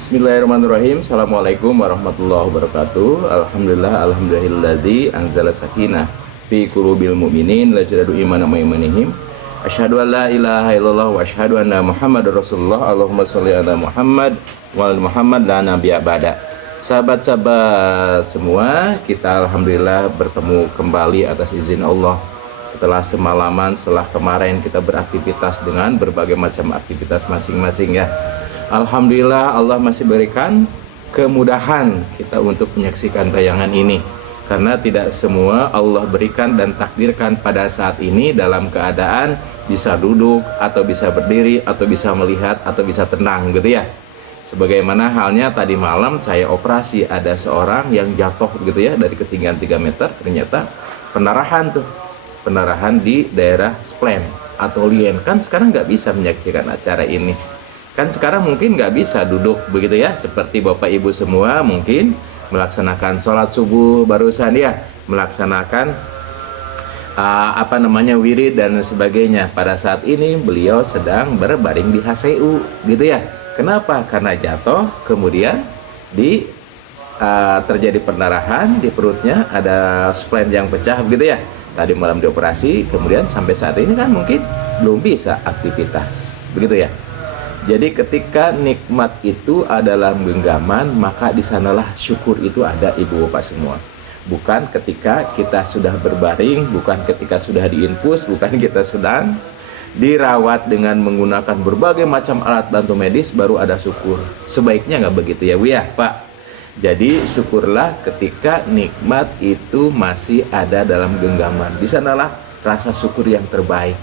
Bismillahirrahmanirrahim. Assalamualaikum warahmatullahi wabarakatuh. Alhamdulillahilladzi anzala sakinah fi qulubil mu'minin lajadu imana maimanihim. Asyhadu an la ilaha illallah wa asyhadu anna Muhammadar Rasulullah. Allahumma sholli ala Muhammad wa ala Muhammad la nabiyya ba'da. Sahabat-sahabat semua, kita alhamdulillah bertemu kembali atas izin Allah. Setelah semalaman, setelah kemarin kita beraktivitas dengan berbagai macam aktivitas masing-masing ya. Alhamdulillah Allah masih berikan kemudahan kita untuk menyaksikan tayangan ini, karena tidak semua Allah berikan dan takdirkan pada saat ini dalam keadaan bisa duduk atau bisa berdiri atau bisa melihat atau bisa tenang gitu ya. Sebagaimana halnya tadi malam saya operasi, ada seorang yang jatuh gitu ya dari ketinggian 3 meter, ternyata pendarahan di daerah spleen atau lien. Kan sekarang nggak bisa menyaksikan acara ini. Kan sekarang mungkin nggak bisa duduk begitu ya, seperti Bapak Ibu semua mungkin melaksanakan sholat subuh barusan ya, melaksanakan wirid dan sebagainya. Pada saat ini beliau sedang berbaring di HCU gitu ya. Kenapa? Karena jatuh, kemudian terjadi pendarahan di perutnya, ada spleen yang pecah begitu ya. Tadi malam dioperasi, kemudian sampai saat ini kan mungkin belum bisa aktivitas begitu ya. Jadi ketika nikmat itu adalah genggaman, maka di sanalah syukur itu ada, Ibu Bapak semua. Bukan ketika kita sudah berbaring, bukan ketika sudah diinfus, bukan kita sedang dirawat dengan menggunakan berbagai macam alat bantu medis baru ada syukur. Sebaiknya nggak begitu ya Bu ya Pak. Jadi syukurlah ketika nikmat itu masih ada dalam genggaman. Di sanalah rasa syukur yang terbaik.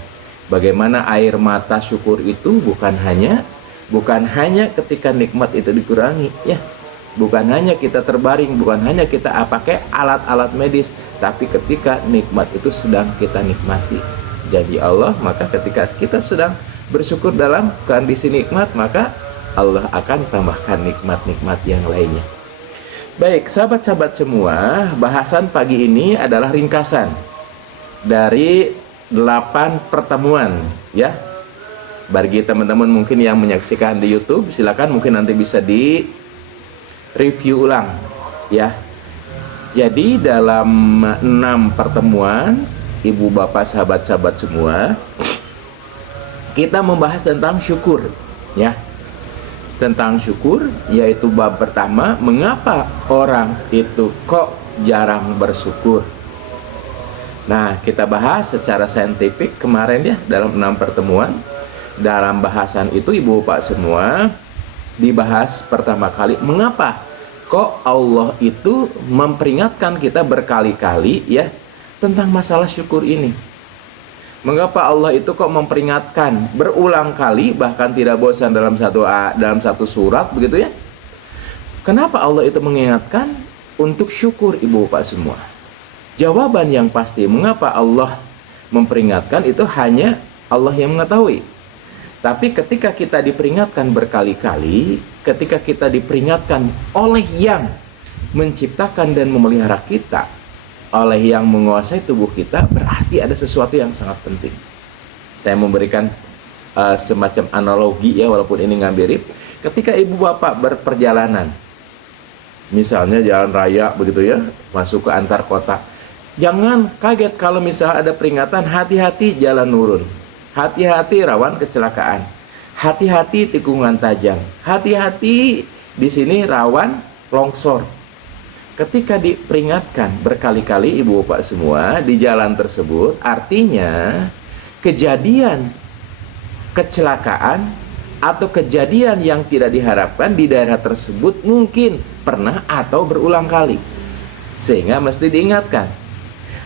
Bagaimana air mata syukur itu bukan hanya ketika nikmat itu dikurangi ya, bukan hanya kita terbaring, bukan hanya kita pakai alat-alat medis, tapi ketika nikmat itu sedang kita nikmati. Janji Allah, maka ketika kita sedang bersyukur dalam kondisi nikmat, maka Allah akan tambahkan nikmat-nikmat yang lainnya. Baik, sahabat-sahabat semua, bahasan pagi ini adalah ringkasan dari 8 pertemuan ya. Bagi teman-teman mungkin yang menyaksikan di YouTube, silakan mungkin nanti bisa di review ulang ya. Jadi dalam 6 pertemuan, Ibu Bapak sahabat-sahabat semua, kita membahas tentang syukur ya. Tentang syukur, yaitu bab pertama, mengapa orang itu kok jarang bersyukur. Nah, kita bahas secara saintifik kemarin ya, dalam 6 pertemuan. Dalam bahasan itu Ibu Bapak semua, dibahas pertama kali mengapa kok Allah itu memperingatkan kita berkali-kali ya tentang masalah syukur ini. Mengapa Allah itu kok memperingatkan berulang kali, bahkan tidak bosan dalam satu surat begitu ya. Kenapa Allah itu mengingatkan untuk syukur Ibu Bapak semua? Jawaban yang pasti mengapa Allah memperingatkan itu hanya Allah yang mengetahui. Tapi ketika kita diperingatkan berkali-kali, ketika kita diperingatkan oleh yang menciptakan dan memelihara kita, oleh yang menguasai tubuh kita, berarti ada sesuatu yang sangat penting. Saya memberikan semacam analogi ya, walaupun ini nggak mirip. Ketika Ibu Bapak berperjalanan, misalnya jalan raya begitu ya, masuk ke antar kota, jangan kaget kalau misalnya ada peringatan hati-hati jalan nurun, hati-hati rawan kecelakaan, hati-hati tikungan tajam, hati-hati di sini rawan longsor. Ketika diperingatkan berkali-kali Ibu Bapak semua di jalan tersebut, artinya kejadian kecelakaan atau kejadian yang tidak diharapkan di daerah tersebut mungkin pernah atau berulang kali, sehingga mesti diingatkan.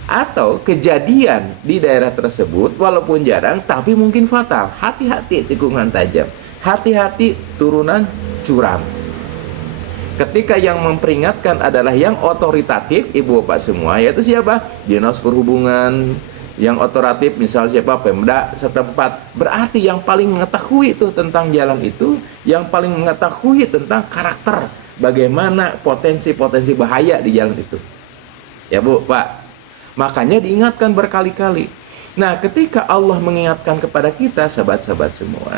Atau kejadian di daerah tersebut walaupun jarang tapi mungkin fatal, hati-hati tikungan tajam, hati-hati turunan curam. Ketika yang memperingatkan adalah yang otoritatif Ibu Bapak semua, yaitu siapa? Dinas Perhubungan. Yang otoritatif misal siapa? Pemda setempat. Berarti yang paling mengetahui itu tentang jalan itu, yang paling mengetahui tentang karakter, bagaimana potensi-potensi bahaya di jalan itu. Ya Bu, Pak. Makanya diingatkan berkali-kali. Nah, ketika Allah mengingatkan kepada kita, sahabat-sahabat semua,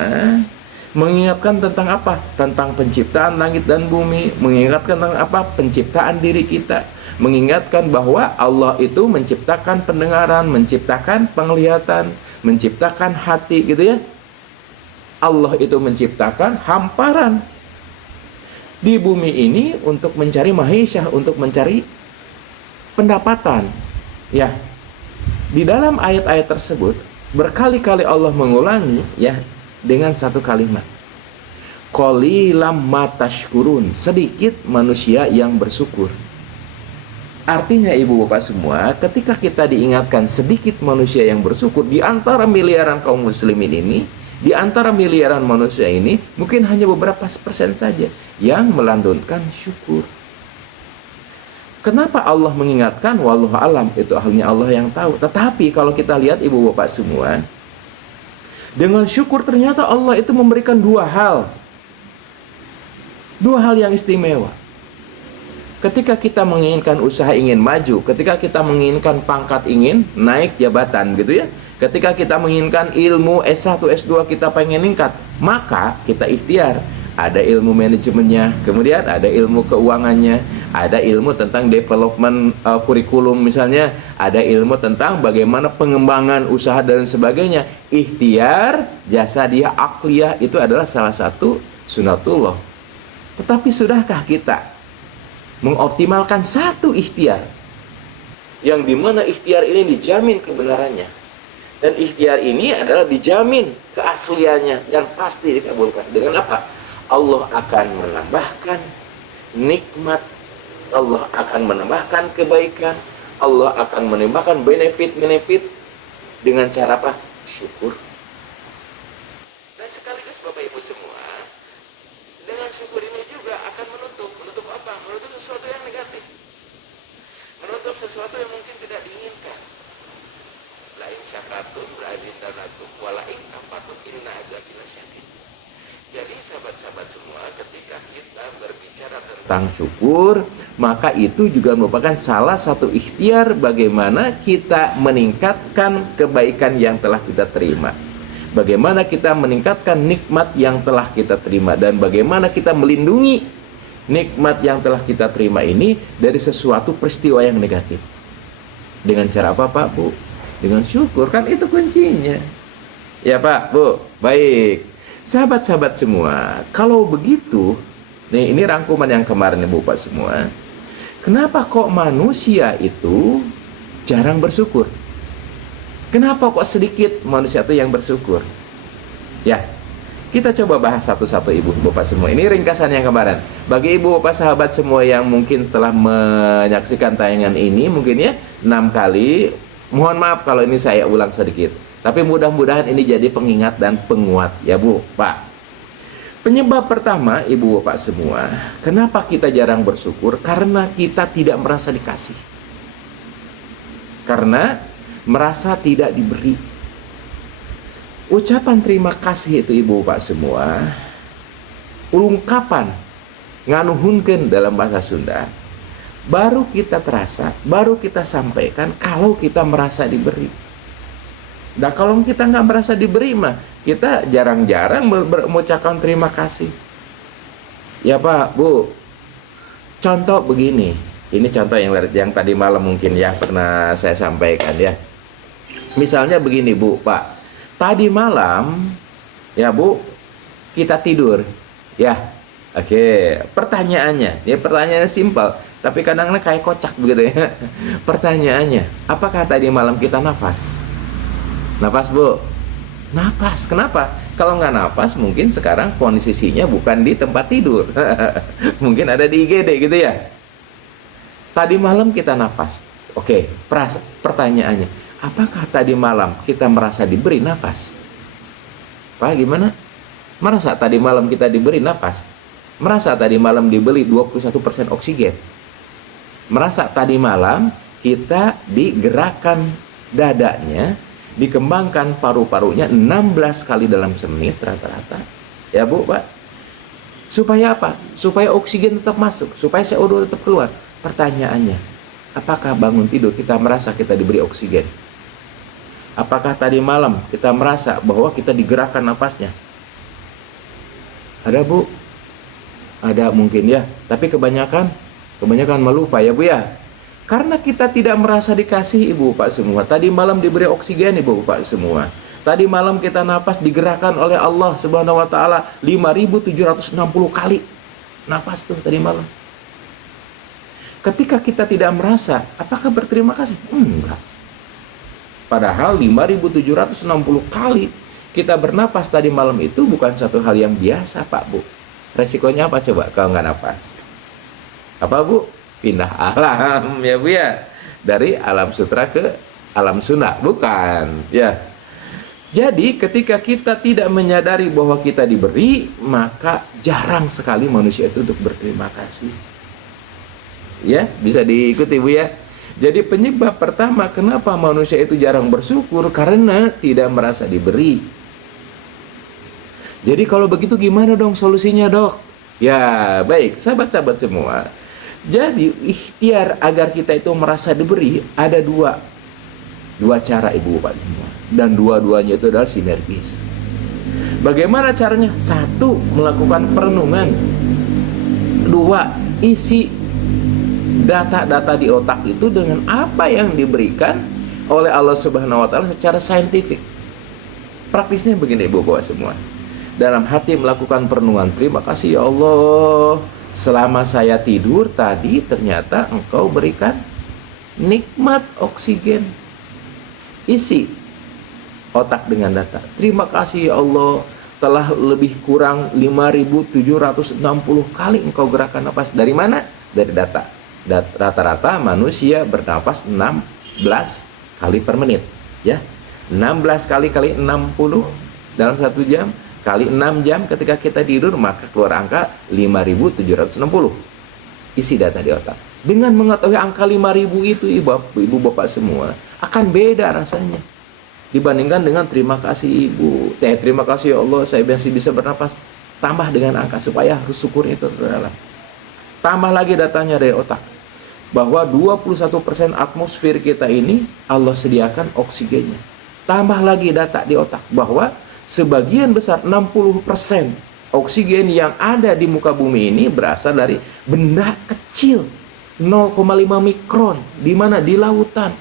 Mengingatkan tentang apa? Tentang penciptaan langit dan bumi. Mengingatkan tentang apa? Penciptaan diri kita. Mengingatkan bahwa Allah itu menciptakan pendengaran, menciptakan penglihatan, menciptakan hati, gitu ya. Allah itu menciptakan hamparan di bumi ini untuk mencari mahisyah, untuk mencari pendapatan. Ya, di dalam ayat-ayat tersebut berkali-kali Allah mengulangi ya dengan satu kalimat, qalilam matashkurun, sedikit manusia yang bersyukur. Artinya ibu bapak semua, ketika kita diingatkan sedikit manusia yang bersyukur, di antara miliaran kaum muslimin ini, di antara miliaran manusia ini, mungkin hanya beberapa persen saja yang melantunkan syukur. Kenapa Allah mengingatkan? Wallahu alam, itu hanya Allah yang tahu. Tetapi kalau kita lihat ibu bapak semua, dengan syukur ternyata Allah itu memberikan dua hal yang istimewa. Ketika kita menginginkan usaha ingin maju, ketika kita menginginkan pangkat ingin naik jabatan gitu ya, ketika kita menginginkan ilmu S1, S2 kita pengen meningkat, maka kita ikhtiar. Ada ilmu manajemennya, kemudian ada ilmu keuangannya, ada ilmu tentang development kurikulum misalnya, ada ilmu tentang bagaimana pengembangan usaha dan sebagainya. Ikhtiar, jasadiyah, akliyah itu adalah salah satu sunatullah. Tetapi sudahkah kita mengoptimalkan satu ikhtiar yang dimana ikhtiar ini dijamin kebenarannya, dan ikhtiar ini adalah dijamin keasliannya dan pasti dikabulkan? Dengan apa? Allah akan menambahkan nikmat, Allah akan menambahkan kebaikan, Allah akan menambahkan benefit dengan cara apa? Syukur. Dan sekaligus Bapak Ibu semua, dengan syukur ini juga akan menutup apa? Menutup sesuatu yang negatif, menutup sesuatu yang mungkin tidak diinginkan. La in syakartum la azidannakum wa la in kafartum inna azabi lasyadid. Jadi sahabat-sahabat semua, ketika kita berbicara tentang syukur, maka itu juga merupakan salah satu ikhtiar bagaimana kita meningkatkan kebaikan yang telah kita terima, bagaimana kita meningkatkan nikmat yang telah kita terima, dan bagaimana kita melindungi nikmat yang telah kita terima ini dari sesuatu peristiwa yang negatif. Dengan cara apa Pak, Bu? Dengan syukur, kan itu kuncinya. Ya Pak, Bu, baik. Sahabat-sahabat semua, kalau begitu, nih ini rangkuman yang kemarin ya Bapak semua. Kenapa kok manusia itu jarang bersyukur? Kenapa kok sedikit manusia itu yang bersyukur? Ya, kita coba bahas satu-satu ibu bapak semua. Ini ringkasan yang kemarin. Bagi ibu bapak sahabat semua yang mungkin setelah menyaksikan tayangan ini, mungkin ya 6 kali, mohon maaf kalau ini saya ulang sedikit. Tapi mudah-mudahan ini jadi pengingat dan penguat ya Bu, Pak. Penyebab pertama ibu bapak semua, kenapa kita jarang bersyukur? Karena kita tidak merasa dikasih. Karena merasa tidak diberi. Ucapan terima kasih itu ibu bapak semua, ungkapan nganuhunkeun dalam bahasa Sunda, baru kita terasa, baru kita sampaikan kalau kita merasa diberi. Nah kalau kita nggak merasa diberi mah, kita jarang-jarang mengucapkan terima kasih. Ya Pak, Bu, contoh begini. Ini contoh yang tadi malam mungkin ya pernah saya sampaikan ya. Misalnya begini Bu, Pak. Tadi malam ya Bu, kita tidur. Ya, oke. Pertanyaannya, ya pertanyaannya simpel, tapi kadang-kadang kayak kocak begitu ya. Pertanyaannya, apakah tadi malam kita nafas? Nafas Bu? Nafas. Kenapa? Kalau nggak nafas mungkin sekarang posisinya bukan di tempat tidur. Mungkin ada di IGD gitu ya. Tadi malam kita nafas. Oke, pertanyaannya, apakah tadi malam kita merasa diberi nafas? Pak gimana? Merasa tadi malam kita diberi nafas? Merasa tadi malam diberi 21% oksigen? Merasa tadi malam kita digerakkan dadanya, dikembangkan paru-parunya 16 kali dalam semenit rata-rata ya Bu, Pak, supaya apa? Supaya oksigen tetap masuk, supaya CO2 tetap keluar. Pertanyaannya, apakah bangun tidur kita merasa kita diberi oksigen? Apakah tadi malam kita merasa bahwa kita digerakkan napasnya? Ada Bu? Ada mungkin ya, tapi kebanyakan melupa ya Bu ya. Karena kita tidak merasa dikasih Ibu Bapak semua. Tadi malam diberi oksigen Ibu Bapak semua. Tadi malam kita napas digerakkan oleh Allah Subhanahu wa taala 5.760 kali. Napas tuh tadi malam. Ketika kita tidak merasa, apakah berterima kasih? Enggak. Padahal 5.760 kali kita bernapas tadi malam itu bukan satu hal yang biasa Pak Bu. Resikonya apa coba kalau nggak napas? Apa Bu? Pindah alam ya Bu ya. Dari alam sutra ke alam sunnah, bukan ya. Jadi ketika kita tidak menyadari bahwa kita diberi, maka jarang sekali manusia itu untuk berterima kasih. Ya, bisa diikuti Bu ya. Jadi penyebab pertama kenapa manusia itu jarang bersyukur karena tidak merasa diberi. Jadi kalau begitu gimana dong solusinya Dok? Ya baik sahabat-sahabat semua. Jadi ikhtiar agar kita itu merasa diberi ada dua cara Ibu Bapak semua. Dan dua-duanya itu adalah sinergis. Bagaimana caranya? Satu, melakukan perenungan. Dua, isi data-data di otak itu dengan apa yang diberikan oleh Allah Subhanahu wa taala secara saintifik. Praktisnya begini Ibu Bapak semua. Dalam hati melakukan perenungan, terima kasih ya Allah, selama saya tidur tadi ternyata Engkau berikan nikmat oksigen. Isi otak dengan data. Terima kasih ya Allah, telah lebih kurang 5.760 kali Engkau gerakan napas. Dari mana? Dari data. Rata-rata manusia bernapas 16 kali per menit ya. 16 kali 60 dalam 1 jam kali 6 jam ketika kita tidur, maka keluar angka 5.760. Isi data di otak. Dengan mengetahui angka 5.000 itu Ibu Bapak semua akan beda rasanya dibandingkan dengan terima kasih Ibu. Terima kasih ya Allah saya masih bisa bernapas. Tambah dengan angka supaya syukur itu terdalam. Tambah lagi datanya dari otak. Bahwa 21% atmosfer kita ini Allah sediakan oksigennya. Tambah lagi data di otak bahwa sebagian besar 60% oksigen yang ada di muka bumi ini berasal dari benda kecil 0,5 mikron. Di mana? Di lautan.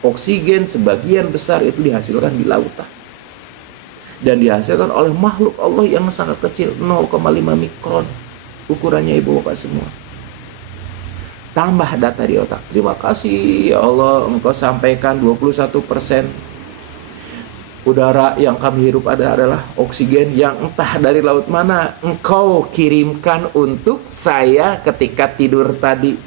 Oksigen sebagian besar itu dihasilkan di lautan. Dan dihasilkan oleh makhluk Allah yang sangat kecil 0,5 mikron ukurannya Ibu Bapak semua. Tambah data di otak. Terima kasih ya Allah Engkau sampaikan 21% udara yang kami hirup adalah oksigen yang entah dari laut mana Engkau kirimkan untuk saya ketika tidur tadi.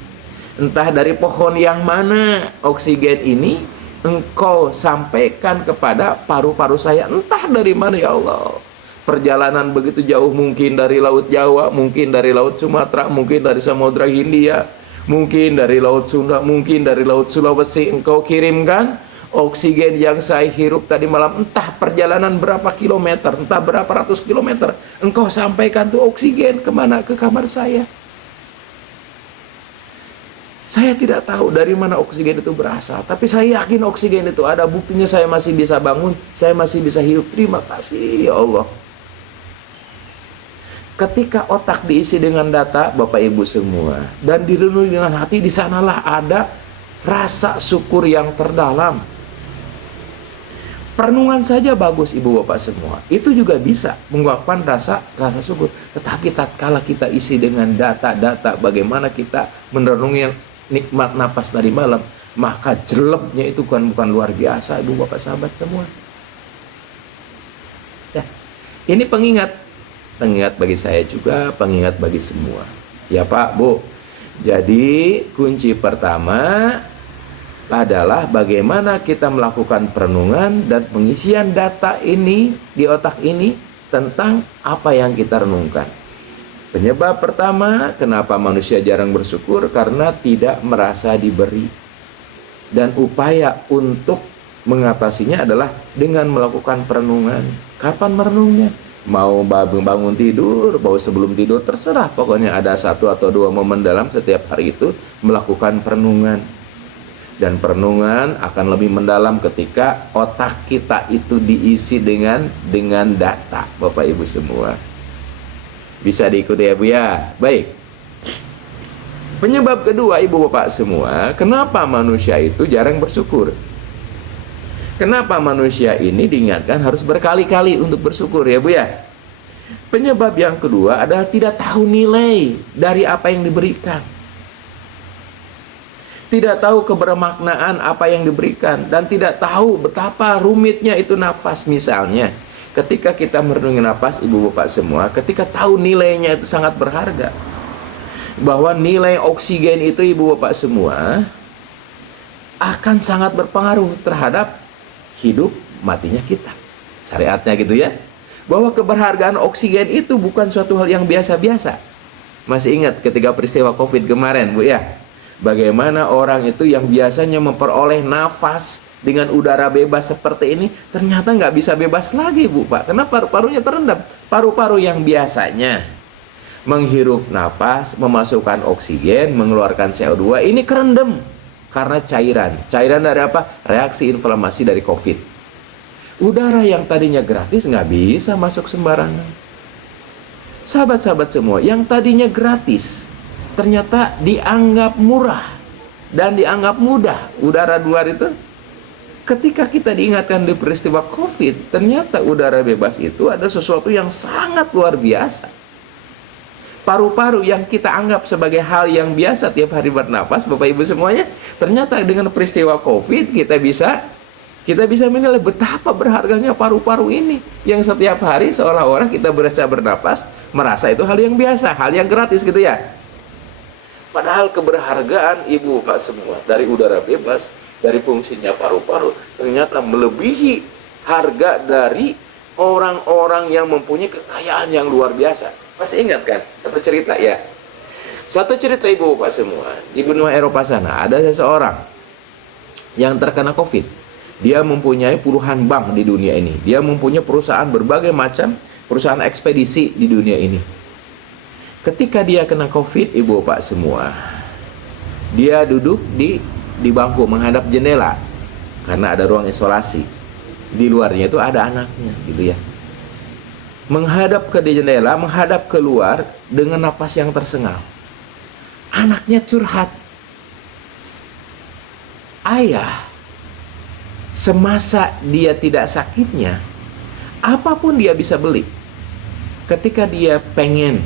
Entah dari pohon yang mana oksigen ini Engkau sampaikan kepada paru-paru saya. Entah dari mana ya Allah. Perjalanan begitu jauh, mungkin dari Laut Jawa, mungkin dari Laut Sumatera, mungkin dari Samudra Hindia, mungkin dari Laut Sunda, mungkin dari Laut Sulawesi. Engkau kirimkan oksigen yang saya hirup tadi malam. Entah perjalanan berapa kilometer, entah berapa ratus kilometer, Engkau sampaikan tuh oksigen kemana? Ke kamar saya. Saya tidak tahu dari mana oksigen itu berasal, tapi saya yakin oksigen itu ada. Buktinya saya masih bisa bangun, saya masih bisa hidup. Terima kasih ya Allah. Ketika otak diisi dengan data Bapak Ibu semua dan direnungi dengan hati, di sanalah ada rasa syukur yang terdalam. Perenungan saja bagus Ibu Bapak semua, itu juga bisa menguapkan rasa syukur. Tetapi tatkala kita isi dengan data-data bagaimana kita merenungi nikmat napas tadi malam, maka jelepnya itu bukan luar biasa Ibu Bapak sahabat semua. Ya, ini pengingat bagi saya juga, pengingat bagi semua. Ya Pak, Bu. Jadi kunci pertama adalah bagaimana kita melakukan perenungan dan pengisian data ini di otak ini tentang apa yang kita renungkan. Penyebab pertama kenapa manusia jarang bersyukur karena tidak merasa diberi. Dan upaya untuk mengatasinya adalah dengan melakukan perenungan. Kapan merenungnya? Mau bangun tidur, mau sebelum tidur, terserah. Pokoknya ada 1 atau 2 momen dalam setiap hari itu melakukan perenungan. Dan perenungan akan lebih mendalam ketika otak kita itu diisi dengan data, Bapak Ibu semua. Bisa diikuti ya Bu ya. Baik. Penyebab kedua Ibu Bapak semua, kenapa manusia itu jarang bersyukur? Kenapa manusia ini diingatkan harus berkali-kali untuk bersyukur ya Bu ya? Penyebab yang kedua adalah tidak tahu nilai dari apa yang diberikan. Tidak tahu kebermaknaan apa yang diberikan, dan tidak tahu betapa rumitnya itu nafas. Misalnya, ketika kita merenungi nafas Ibu Bapak semua, ketika tahu nilainya itu sangat berharga. Bahwa nilai oksigen itu Ibu Bapak semua akan sangat berpengaruh terhadap hidup matinya kita. Syariatnya gitu ya. Bahwa keberhargaan oksigen itu bukan suatu hal yang biasa-biasa. Masih ingat ketika peristiwa COVID kemarin Bu ya? Bagaimana orang itu yang biasanya memperoleh nafas dengan udara bebas seperti ini, ternyata nggak bisa bebas lagi Bu Pak. Karena paru-parunya terendam. Paru-paru yang biasanya menghirup napas, memasukkan oksigen, mengeluarkan CO2, ini kerendam karena cairan. Cairan dari apa? Reaksi inflamasi dari COVID. Udara yang tadinya gratis nggak bisa masuk sembarangan. Sahabat-sahabat semua, yang tadinya gratis ternyata dianggap murah dan dianggap mudah. Udara luar itu, ketika kita diingatkan di peristiwa COVID, ternyata udara bebas itu ada sesuatu yang sangat luar biasa. Paru-paru yang kita anggap sebagai hal yang biasa tiap hari bernapas, Bapak Ibu semuanya, ternyata dengan peristiwa COVID kita bisa menilai betapa berharganya paru-paru ini, yang setiap hari seolah-olah kita berasa bernapas, merasa itu hal yang biasa, hal yang gratis gitu ya. Padahal keberhargaan Ibu Bapak semua dari udara bebas, dari fungsinya paru-paru, ternyata melebihi harga dari orang-orang yang mempunyai kekayaan yang luar biasa. Masih ingat kan? Satu cerita ya. Satu cerita Ibu Bapak semua. Di benua Eropa sana ada seseorang yang terkena COVID. Dia mempunyai puluhan bank di dunia ini. Dia mempunyai perusahaan berbagai macam, perusahaan ekspedisi di dunia ini. Ketika dia kena COVID Ibu Bapak semua, dia duduk di bangku menghadap jendela karena ada ruang isolasi. Di luarnya itu ada anaknya gitu ya. Menghadap ke jendela, menghadap keluar dengan napas yang tersengal. Anaknya curhat. Ayah, semasa dia tidak sakitnya, apapun dia bisa beli. Ketika dia pengen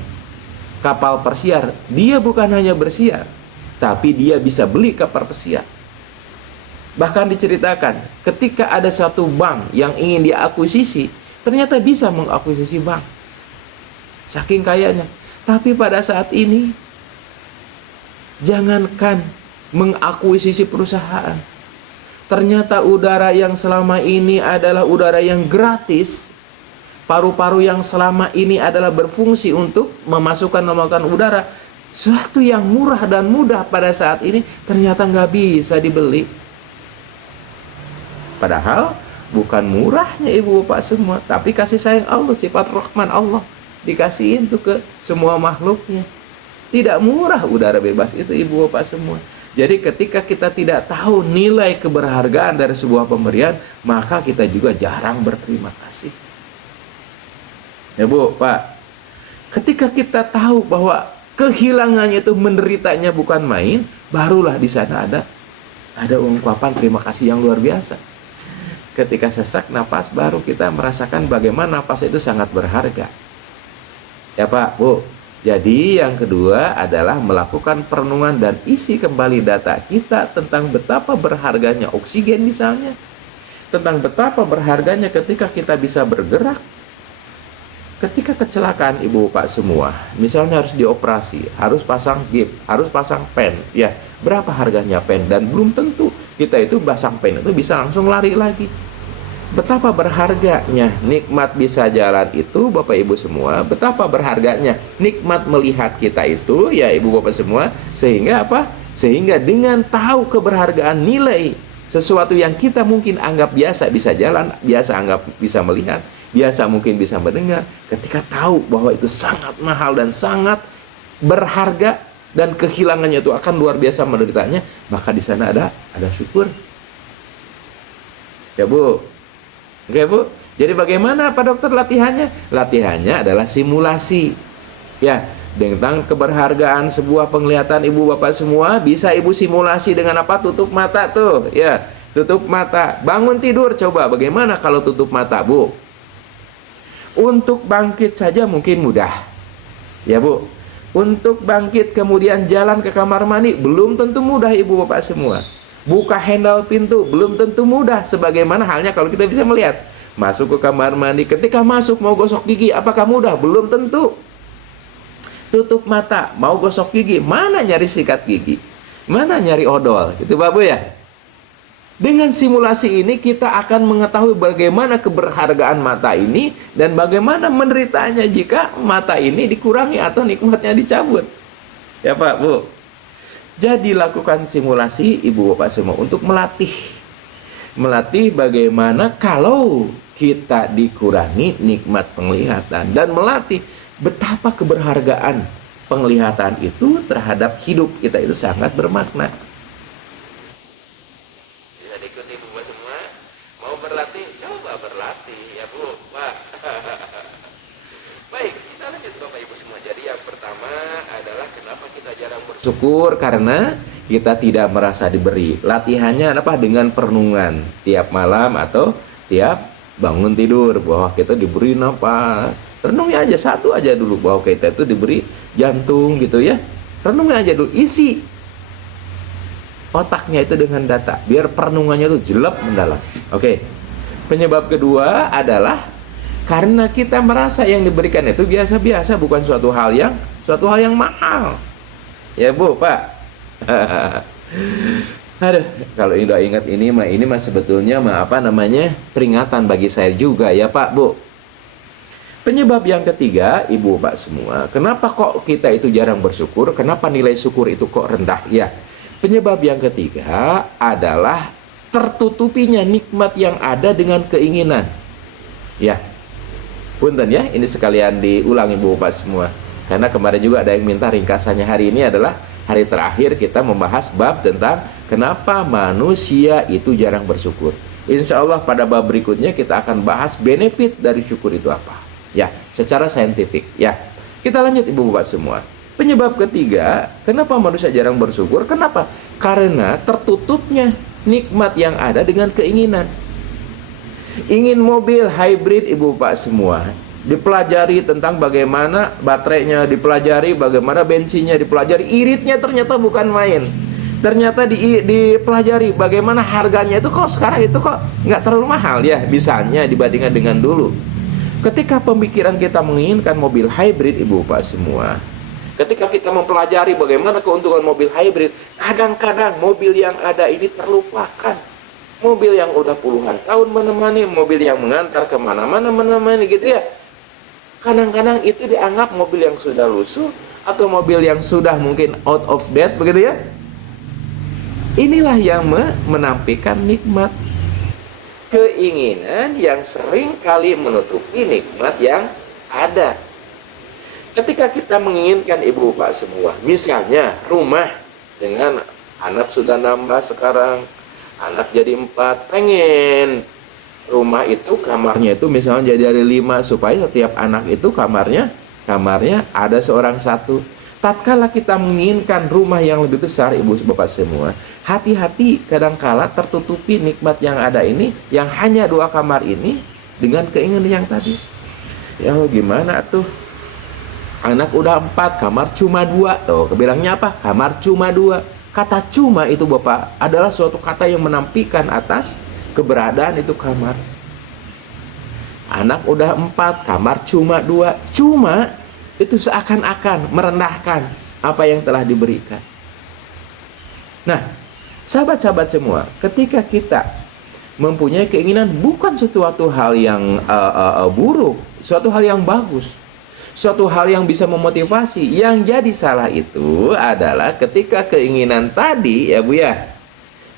kapal persiar, dia bukan hanya bersiar, tapi dia bisa beli kapal persiar. Bahkan diceritakan, ketika ada satu bank yang ingin dia akuisisi, ternyata bisa mengakuisisi bank. Saking kayanya. Tapi pada saat ini, jangankan mengakuisisi perusahaan, ternyata udara yang selama ini adalah udara yang gratis, paru-paru yang selama ini adalah berfungsi untuk memasukkan memasukan udara, sesuatu yang murah dan mudah pada saat ini ternyata nggak bisa dibeli. Padahal bukan murahnya Ibu Bapak semua, tapi kasih sayang Allah, sifat Rahman Allah dikasihin tuh ke semua makhluknya. Tidak murah udara bebas itu Ibu Bapak semua. Jadi ketika kita tidak tahu nilai keberhargaan dari sebuah pemberian, maka kita juga jarang berterima kasih. Ya Bu, Pak, ketika kita tahu bahwa kehilangannya itu menderitanya bukan main, barulah di sana ada ungkapan terima kasih yang luar biasa. Ketika sesak napas, baru kita merasakan bagaimana napas itu sangat berharga. Ya Pak, Bu. Jadi yang kedua adalah melakukan perenungan dan isi kembali data kita tentang betapa berharganya oksigen misalnya. Tentang betapa berharganya ketika kita bisa bergerak. Ketika kecelakaan Ibu Bapak semua, misalnya harus dioperasi, harus pasang bib, harus pasang pen, ya berapa harganya pen? Dan belum tentu kita itu pasang pen itu bisa langsung lari lagi. Betapa berharganya nikmat bisa jalan itu Bapak Ibu semua, betapa berharganya nikmat melihat kita itu ya Ibu Bapak semua, sehingga apa? Sehingga dengan tahu keberhargaan nilai sesuatu yang kita mungkin anggap biasa bisa jalan, biasa anggap bisa melihat, biasa mungkin bisa mendengar, ketika tahu bahwa itu sangat mahal dan sangat berharga dan kehilangannya itu akan luar biasa menderitanya, maka di sana ada syukur. Ya Bu. Oke Bu. Jadi bagaimana Pak Dokter latihannya? Latihannya adalah simulasi. Ya, tentang keberhargaan sebuah penglihatan ibu bapak semua, bisa ibu simulasi dengan apa? Tutup mata tuh, ya, tutup mata. Bangun tidur, coba bagaimana kalau tutup mata, Bu? Untuk bangkit saja mungkin mudah, ya Bu. Untuk bangkit kemudian jalan ke kamar mandi belum tentu mudah ibu bapak semua. Buka handle pintu belum tentu mudah. Sebagaimana halnya kalau kita bisa melihat, masuk ke kamar mandi, ketika masuk mau gosok gigi, apakah mudah? Belum tentu. Tutup mata, mau gosok gigi, mana nyari sikat gigi, mana nyari odol, gitu Bapak Bu ya. Dengan simulasi ini kita akan mengetahui bagaimana keberhargaan mata ini dan bagaimana menderitanya jika mata ini dikurangi atau nikmatnya dicabut. Ya Pak, Bu. Jadi lakukan simulasi ibu bapak semua untuk melatih bagaimana kalau kita dikurangi nikmat penglihatan, dan melatih betapa keberhargaan penglihatan itu terhadap hidup kita itu sangat bermakna. Bisa diikuti ibu bapak semua. Mau berlatih, coba berlatih ya Bu, Pak. Baik, kita lanjut Bapak Ibu semua. Jadi yang pertama adalah kenapa kita jarang bersyukur, karena kita tidak merasa diberi. Latihannya apa? Dengan perenungan tiap malam atau tiap bangun tidur, bahwa kita diberi nafas. Renungnya aja satu aja dulu, bahwa kita itu diberi jantung gitu ya. Renungnya aja dulu, isi otaknya itu dengan data, biar perenungannya itu jelek mendalam. Oke. Penyebab kedua adalah karena kita merasa yang diberikan itu biasa-biasa, bukan suatu hal yang mahal. Ya Bu, Pak. Aduh, kalau Indo ingat ini mah sebetulnya peringatan bagi saya juga ya Pak, Bu. Penyebab yang ketiga, Ibu Bapak semua, kenapa kok kita itu jarang bersyukur? Kenapa nilai syukur itu kok rendah? Ya, penyebab yang ketiga adalah tertutupinya nikmat yang ada dengan keinginan. Ya, punten ya, ini sekalian diulang Ibu Bapak semua. Karena kemarin juga ada yang minta ringkasannya. Hari ini adalah hari terakhir kita membahas bab tentang kenapa manusia itu jarang bersyukur. Insya Allah pada bab berikutnya kita akan bahas benefit dari syukur itu apa. Ya, secara saintifik. Ya, kita lanjut Ibu Bapak semua. Penyebab ketiga, kenapa manusia jarang bersyukur? Kenapa? Karena tertutupnya nikmat yang ada dengan keinginan. Ingin mobil hybrid Ibu Bapak semua, dipelajari tentang bagaimana baterainya, dipelajari bagaimana bensinnya, dipelajari iritnya, ternyata bukan main. Ternyata dipelajari bagaimana harganya itu kok sekarang itu kok nggak terlalu mahal ya, misalnya dibandingkan dengan dulu. Ketika pemikiran kita menginginkan mobil hybrid Ibu Bapak semua, ketika kita mempelajari bagaimana keuntungan mobil hybrid, kadang-kadang mobil yang ada ini terlupakan. Mobil yang udah puluhan tahun menemani, mobil yang mengantar kemana-mana menemani gitu ya. Kadang-kadang itu dianggap mobil yang sudah lusuh atau mobil yang sudah mungkin out of date begitu ya. Inilah yang menampilkan nikmat. Keinginan yang sering kali menutupi nikmat yang ada. Ketika kita menginginkan Ibu Bapak semua, misalnya rumah dengan anak sudah nambah sekarang, anak jadi 4, pengen rumah itu kamarnya itu misalnya jadi dari 5, supaya setiap anak itu kamarnya ada seorang satu. Tatkala kita menginginkan rumah yang lebih besar Ibu Bapak semua, hati-hati, kadangkala tertutupi nikmat yang ada ini, yang hanya 2 kamar ini, dengan keinginan yang tadi. Ya gimana tuh, anak udah 4, kamar cuma 2. Tuh, kebilangnya apa? Kamar cuma 2. Kata cuma itu Bapak adalah suatu kata yang menampilkan atas keberadaan itu kamar. Anak udah 4, kamar cuma 2. Cuma itu seakan-akan merendahkan apa yang telah diberikan. Nah, sahabat-sahabat semua, ketika kita mempunyai keinginan bukan sesuatu hal yang buruk, suatu hal yang bagus, suatu hal yang bisa memotivasi. Yang jadi salah itu adalah ketika keinginan tadi ya Bu ya,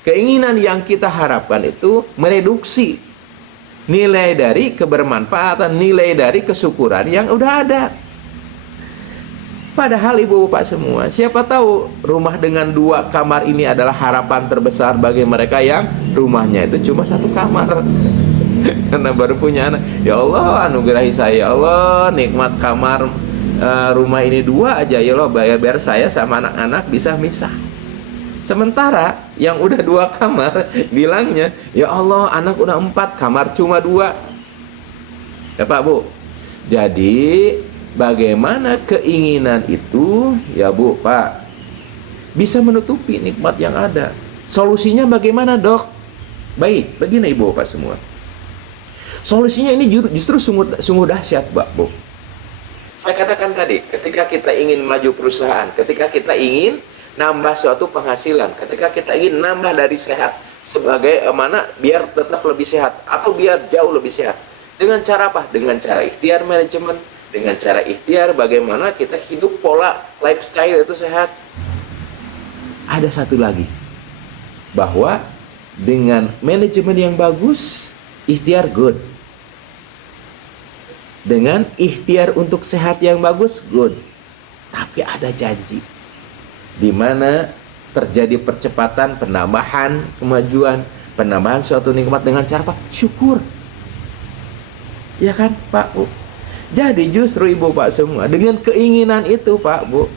keinginan yang kita harapkan itu mereduksi nilai dari kebermanfaatan, nilai dari kesyukuran yang udah ada. Padahal Ibu Bapak semua, siapa tahu rumah dengan 2 kamar ini adalah harapan terbesar bagi mereka yang rumahnya itu cuma 1 kamar. Karena baru punya anak. Ya Allah, anugerahi saya, ya Allah, nikmat kamar rumah ini 2 aja ya Allah, biar saya sama anak-anak bisa misah. Sementara yang udah 2 kamar bilangnya, ya Allah anak udah 4, kamar cuma 2. Ya Pak Bu. Jadi bagaimana keinginan itu ya Bu Pak bisa menutupi nikmat yang ada. Solusinya bagaimana Dok? Baik, begini Ibu Bapak semua. Solusinya ini justru sungguh dahsyat Pak Bu. Saya katakan tadi, ketika kita ingin maju perusahaan, ketika kita ingin nambah suatu penghasilan, ketika kita ingin nambah dari sehat sebagai mana biar tetap lebih sehat atau biar jauh lebih sehat. Dengan cara apa? Dengan cara ikhtiar manajemen, dengan cara ikhtiar bagaimana kita hidup pola lifestyle itu sehat. Ada satu lagi, bahwa dengan manajemen yang bagus, ikhtiar good. Dengan ikhtiar untuk sehat yang bagus, good. Tapi ada janji di mana terjadi percepatan, penambahan, kemajuan, penambahan suatu nikmat dengan cara apa? Syukur. Ya kan Pak Bu? Jadi justru Ibu Pak semua, dengan keinginan itu Pak Bu,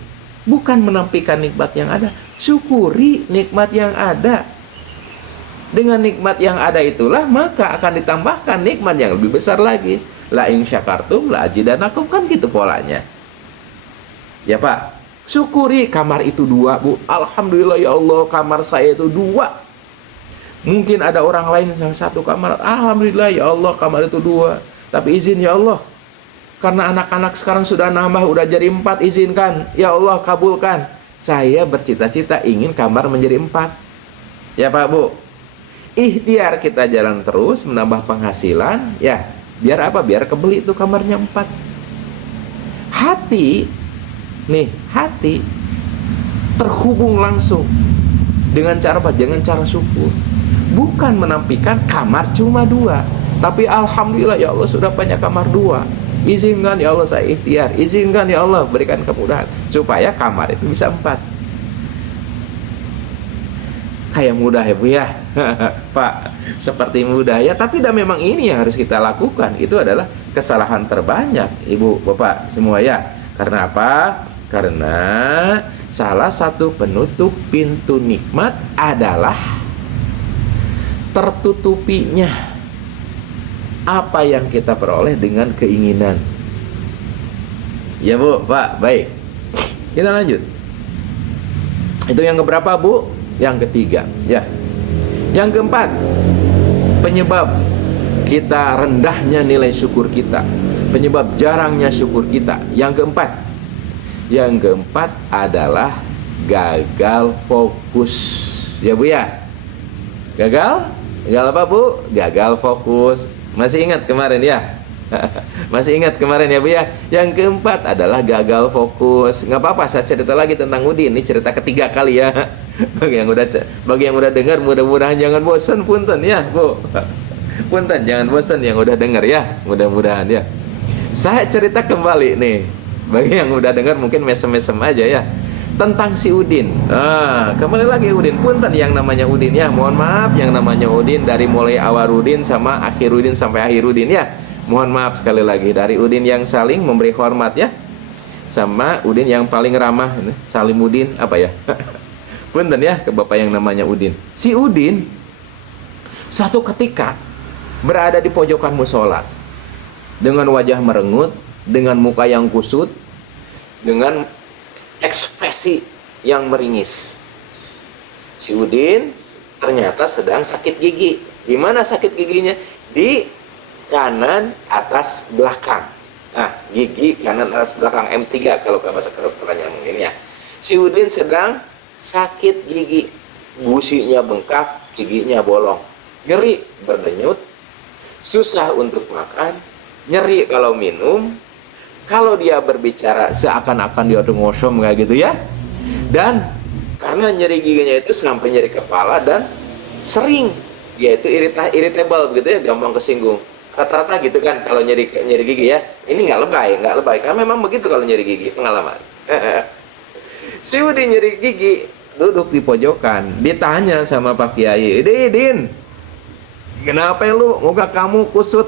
bukan menampikan nikmat yang ada, syukuri nikmat yang ada. Dengan nikmat yang ada itulah maka akan ditambahkan nikmat yang lebih besar lagi. La in syakartum la azidanakum, kan gitu polanya. Ya Pak, syukuri kamar itu 2 Bu. Alhamdulillah ya Allah, kamar saya itu 2. Mungkin ada orang lain yang 1 kamar. Alhamdulillah ya Allah, kamar itu 2. Tapi izin ya Allah, karena anak-anak sekarang sudah nambah, udah jadi 4, izinkan ya Allah, kabulkan. Saya bercita-cita ingin kamar menjadi 4. Ya Pak Bu, ikhtiar kita jalan terus menambah penghasilan, ya biar apa? Biar kebeli itu kamarnya 4. Hati nih, hati terhubung langsung dengan cara apa? Dengan cara syukur. Bukan menampikan kamar cuma 2, tapi alhamdulillah ya Allah sudah punya kamar 2. Izinkan ya Allah saya ikhtiar, izinkan ya Allah berikan kemudahan supaya kamar itu bisa 4. Kayak mudah ya Bu ya Pak, seperti mudah ya, tapi dah memang ini yang harus kita lakukan. Itu adalah kesalahan terbanyak Ibu Bapak semua ya. Karena apa? Karena salah satu penutup pintu nikmat adalah tertutupinya apa yang kita peroleh dengan keinginan. Ya Bu, Pak, baik. Kita lanjut. Itu yang keberapa Bu? Yang ketiga, ya. Yang keempat, penyebab kita rendahnya nilai syukur kita, penyebab jarangnya syukur kita. Yang keempat adalah gagal fokus. Ya Bu ya. Gagal apa Bu? Gagal fokus. Masih ingat kemarin ya? Masih ingat kemarin ya Bu ya? Yang keempat adalah gagal fokus. Nggak apa-apa, saya cerita lagi tentang Udin. Ini cerita ketiga kali ya. Bagi yang udah dengar, mudah-mudahan jangan bosan, punten ya Bu. Punten, jangan bosan yang udah dengar ya. Mudah-mudahan ya. Saya cerita kembali nih. Bagi yang udah dengar mungkin mesem-mesem aja ya. Tentang si Udin. Kembali lagi Udin. Punten yang namanya Udin ya. Mohon maaf yang namanya Udin, dari mulai awal Udin sama akhir Udin sampai akhir Udin ya. Mohon maaf sekali lagi, dari Udin yang saling memberi hormat ya, sama Udin yang paling ramah, Salimudin apa ya. Punten ya ke bapak yang namanya Udin. Si Udin satu ketika berada di pojokan musola dengan wajah merengut, dengan muka yang kusut, dengan ekspresi yang meringis. Si Udin ternyata sedang sakit gigi. Di mana sakit giginya? Di kanan atas belakang. Nah, gigi kanan atas belakang, M3 kalau ke bahasa kedokterannya mungkin ya. Si Udin sedang sakit gigi, gusinya bengkak, giginya bolong, nyeri, berdenyut, susah untuk makan, nyeri kalau minum, kalau dia berbicara seakan-akan dia tuh ngosom kayak gitu ya. Dan karena nyeri giginya itu sampai nyeri kepala, dan sering dia itu irritable begitu ya, gampang kesinggung. Rata-rata gitu kan kalau nyeri gigi ya. Ini nggak lebay karena memang begitu kalau nyeri gigi, pengalaman. Si Udin nyeri gigi, duduk di pojokan, ditanya sama Pak Kiai, Din, kenapa lu muka kamu kusut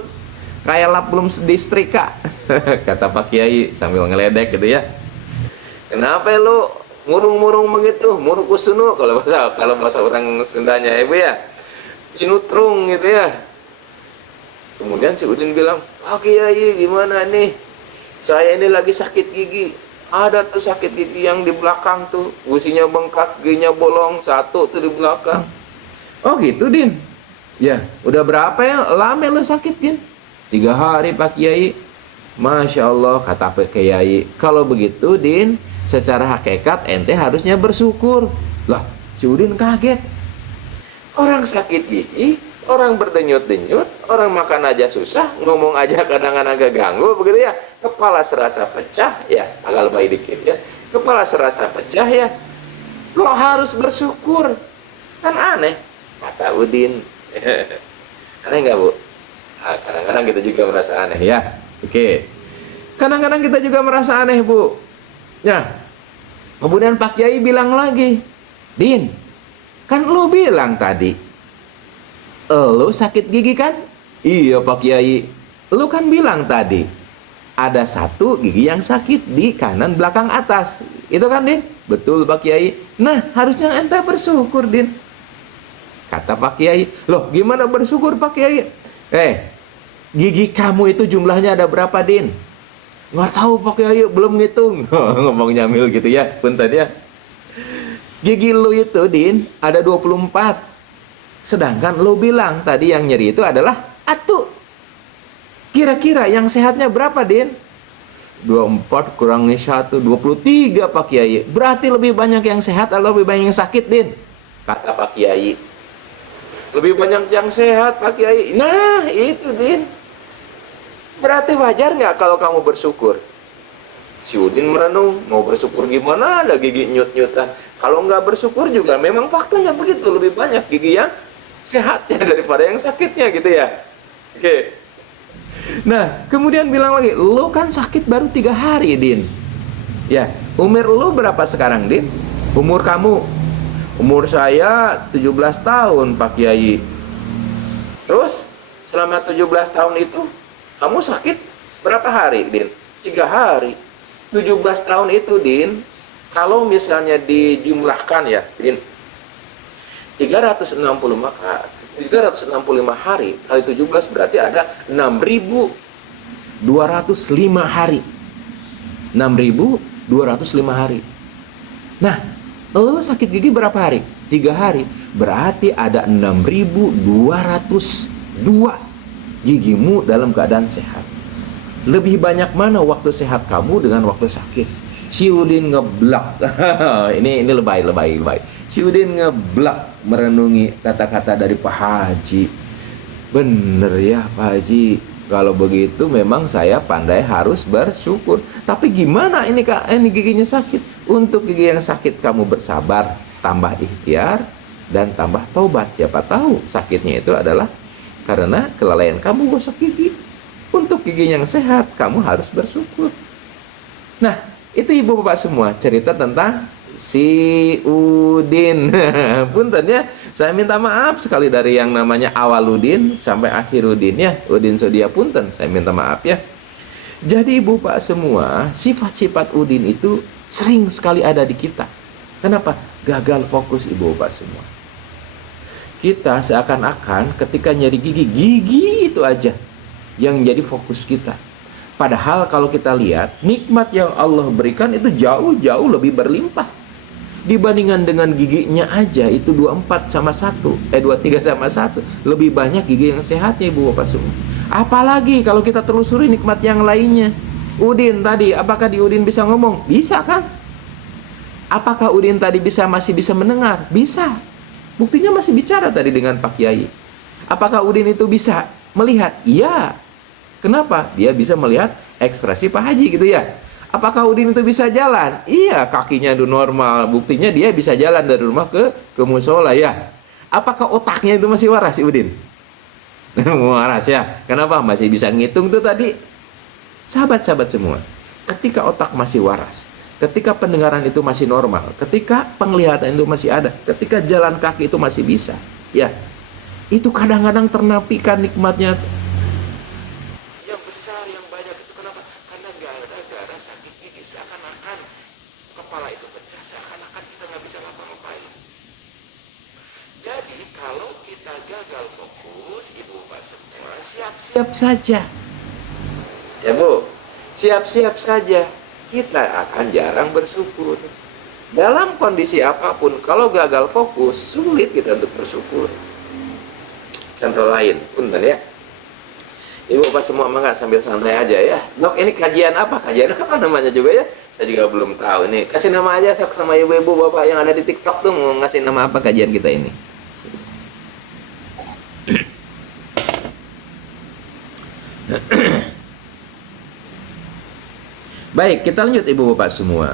kayak lap belum disetrika? Kata Pak Kiai sambil ngeledek gitu ya. Kenapa lu murung-murung begitu? Murung kusunu kalau bahasa orang Sundanya ibu ya. Cinutrung gitu ya. Kemudian si Udin bilang, Pak Kiai gimana nih? Saya ini lagi sakit gigi. Ada tuh sakit gigi yang di belakang tuh, gusinya bengkak, giginya bolong, satu tuh di belakang. Oh gitu Din? Ya, udah berapa ya lama lu sakit Din? 3 hari Pak Kiai. Masya Allah, kata Pak Kiai, kalau begitu Din, secara hakikat ente harusnya bersyukur. Lah, si Udin kaget. Orang sakit gigi, orang berdenyut-denyut, orang makan aja susah, ngomong aja kadang-kadang agak ganggu, begitu ya. Kepala serasa pecah, ya, agak lebay dikit ya. Kepala serasa pecah ya. Kok harus bersyukur? Kan aneh, kata Udin. Aneh nggak Bu? Nah, kadang-kadang kita juga merasa aneh ya. Oke. Kadang-kadang kita juga merasa aneh Bu. Nah, kemudian Pak Kiai bilang lagi, Din, kan lu bilang tadi, lu sakit gigi kan? Iya Pak Kiai. Lu kan bilang tadi, ada satu gigi yang sakit di kanan belakang atas. Itu kan Din? Betul Pak Kiai. Nah, harusnya ente bersyukur Din. Kata Pak Kiai, loh gimana bersyukur Pak Kiai? Gigi kamu itu jumlahnya ada berapa Din? Nggak tahu Pak Kiai, belum ngitung. Ngomong nyamil gitu ya, punten ya. Gigi lu itu Din ada 24. Sedangkan lu bilang tadi yang nyeri itu adalah atu. Kira-kira yang sehatnya berapa Din? 24 kurangi 1, 23 Pak Kiai. Berarti lebih banyak yang sehat atau lebih banyak yang sakit Din? Kata Pak Kiai, lebih banyak yang sehat Pak Kiai. Nah itu Din, berarti wajar nggak kalau kamu bersyukur? Si Udin merenung, mau bersyukur gimana, ada gigi nyut-nyutan. Kalau nggak bersyukur juga memang faktanya begitu, lebih banyak gigi yang sehatnya daripada yang sakitnya gitu ya. Oke. Nah kemudian bilang lagi, lo kan sakit baru 3 hari Din. Ya, umur lo berapa sekarang Din? Umur kamu? Umur saya 17 tahun Pak Kiai. Terus selama 17 tahun itu kamu sakit berapa hari Din? 3 hari. 17 tahun itu Din, kalau misalnya dijumlahkan ya Din, 365 hari kali 17 berarti ada 6.205 hari. 6.205 hari. Nah, lo sakit gigi berapa hari? 3 hari. Berarti ada 6.202 gigimu dalam keadaan sehat. Lebih banyak mana waktu sehat kamu dengan waktu sakit? Si Udin ngeblak. ini lebay. Si Udin ngeblak merenungi kata-kata dari Pak Haji. Bener ya Pak Haji, kalau begitu memang saya pandai harus bersyukur. Tapi gimana ini Kak, ini giginya sakit. Untuk gigi yang sakit kamu bersabar, tambah ikhtiar dan tambah taubat. Siapa tahu sakitnya itu adalah karena kelalaian kamu gosok gigi. Untuk gigi yang sehat kamu harus bersyukur. Nah, itu ibu bapak semua cerita tentang si Udin. Punten ya, saya minta maaf sekali dari yang namanya Awaludin sampai Akhirudin ya. Udin Sodia punten, saya minta maaf ya. Jadi ibu bapak semua, sifat-sifat Udin itu sering sekali ada di kita. Kenapa? Gagal fokus ibu bapak semua. Kita seakan-akan ketika nyari gigi itu aja yang jadi fokus kita. Padahal kalau kita lihat, nikmat yang Allah berikan itu jauh-jauh lebih berlimpah. Dibandingkan dengan giginya aja itu 24 sama 1, 23 sama 1. Lebih banyak gigi yang sehatnya ibu bapak semua. Apalagi kalau kita telusuri nikmat yang lainnya. Udin tadi, apakah di Udin bisa ngomong? Bisa kan? Apakah Udin tadi masih bisa mendengar? Bisa. Buktinya masih bicara tadi dengan Pak Kiai. Apakah Udin itu bisa melihat? Iya. Kenapa? Dia bisa melihat ekspresi Pak Haji gitu ya. Apakah Udin itu bisa jalan? Iya, kakinya itu normal. Buktinya dia bisa jalan dari rumah ke musola ya. Apakah otaknya itu masih waras si Udin? Waras ya. Kenapa? Masih bisa ngitung tuh tadi. Sahabat-sahabat semua, ketika otak masih waras, ketika pendengaran itu masih normal, ketika penglihatan itu masih ada, ketika jalan kaki itu masih bisa, ya, itu kadang-kadang ternapikan nikmatnya yang besar, yang banyak itu. Kenapa? gagal fokus, ibu bapak semua siap-siap saja. Ya Bu, siap-siap saja. Kita akan jarang bersyukur. Dalam kondisi apapun, kalau gagal fokus, sulit kita untuk bersyukur. Contoh lain, punten ya. Ibu bapak semua mangga sambil santai aja ya. Dok, ini kajian apa? Kajian apa namanya juga ya? Saya juga belum tahu nih. Kasih nama aja sok sama ibu-ibu bapak yang ada di TikTok tuh, mau ngasih nama apa kajian kita ini? Baik, kita lanjut ibu bapak semua.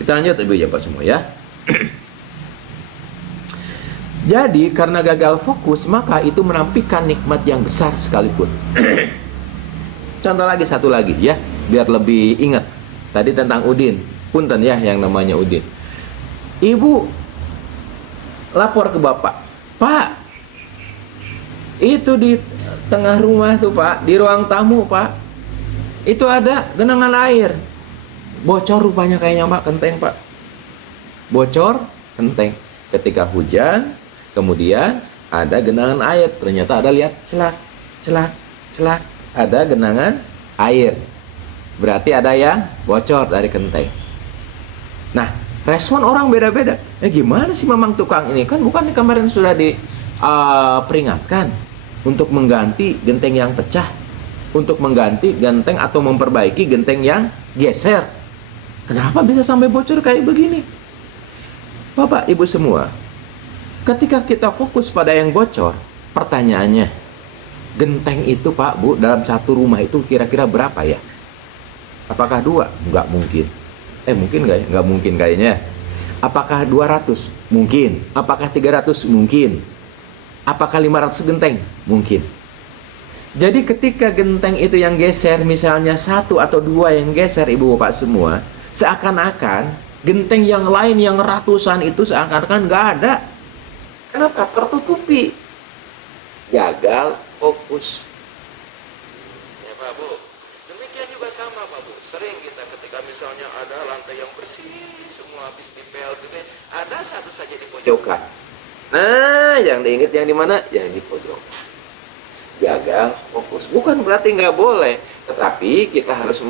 Kita lanjut ibu bapak semua ya. Jadi karena gagal fokus, maka itu menampilkan nikmat yang besar sekalipun. Contoh lagi, satu lagi ya, biar lebih ingat. Tadi tentang Udin, punten ya yang namanya Udin. Ibu lapor ke bapak, Pak, itu di tengah rumah tuh Pak, di ruang tamu Pak, itu ada genangan air. Bocor rupanya kayaknya Pak, kenteng Pak. Bocor, kenteng. Ketika hujan, kemudian ada genangan air. Ternyata ada, lihat, celak, celak, celak. Ada genangan air. Berarti ada yang bocor dari genteng. Nah, respon orang beda-beda. Gimana sih memang tukang ini? Kan bukan kemarin sudah diperingatkan untuk mengganti genteng yang pecah, untuk mengganti genteng atau memperbaiki genteng yang geser. Kenapa bisa sampai bocor kayak begini? Bapak, Ibu semua, ketika kita fokus pada yang bocor, pertanyaannya, genteng itu Pak, Bu, dalam satu rumah itu kira-kira berapa ya? Apakah 2? Nggak mungkin. Mungkin nggak ya? Nggak mungkin kayaknya. Apakah 200? Mungkin. Apakah 300? Mungkin. Apakah 500 genteng? Mungkin. Jadi ketika genteng itu yang geser, misalnya 1 atau 2 yang geser ibu bapak semua, seakan-akan genteng yang lain yang ratusan itu seakan-akan nggak ada. Kenapa? Tertutupi. Gagal fokus. Ya Pak Bu, demikian juga sama Pak Bu. Sering kita ketika misalnya ada lantai yang bersih, semua habis dipel gitu, ada satu saja di pojokan. Nah, yang diingat yang di mana? Yang di pojokan. Gagal fokus. Bukan berarti nggak boleh, tetapi kita harus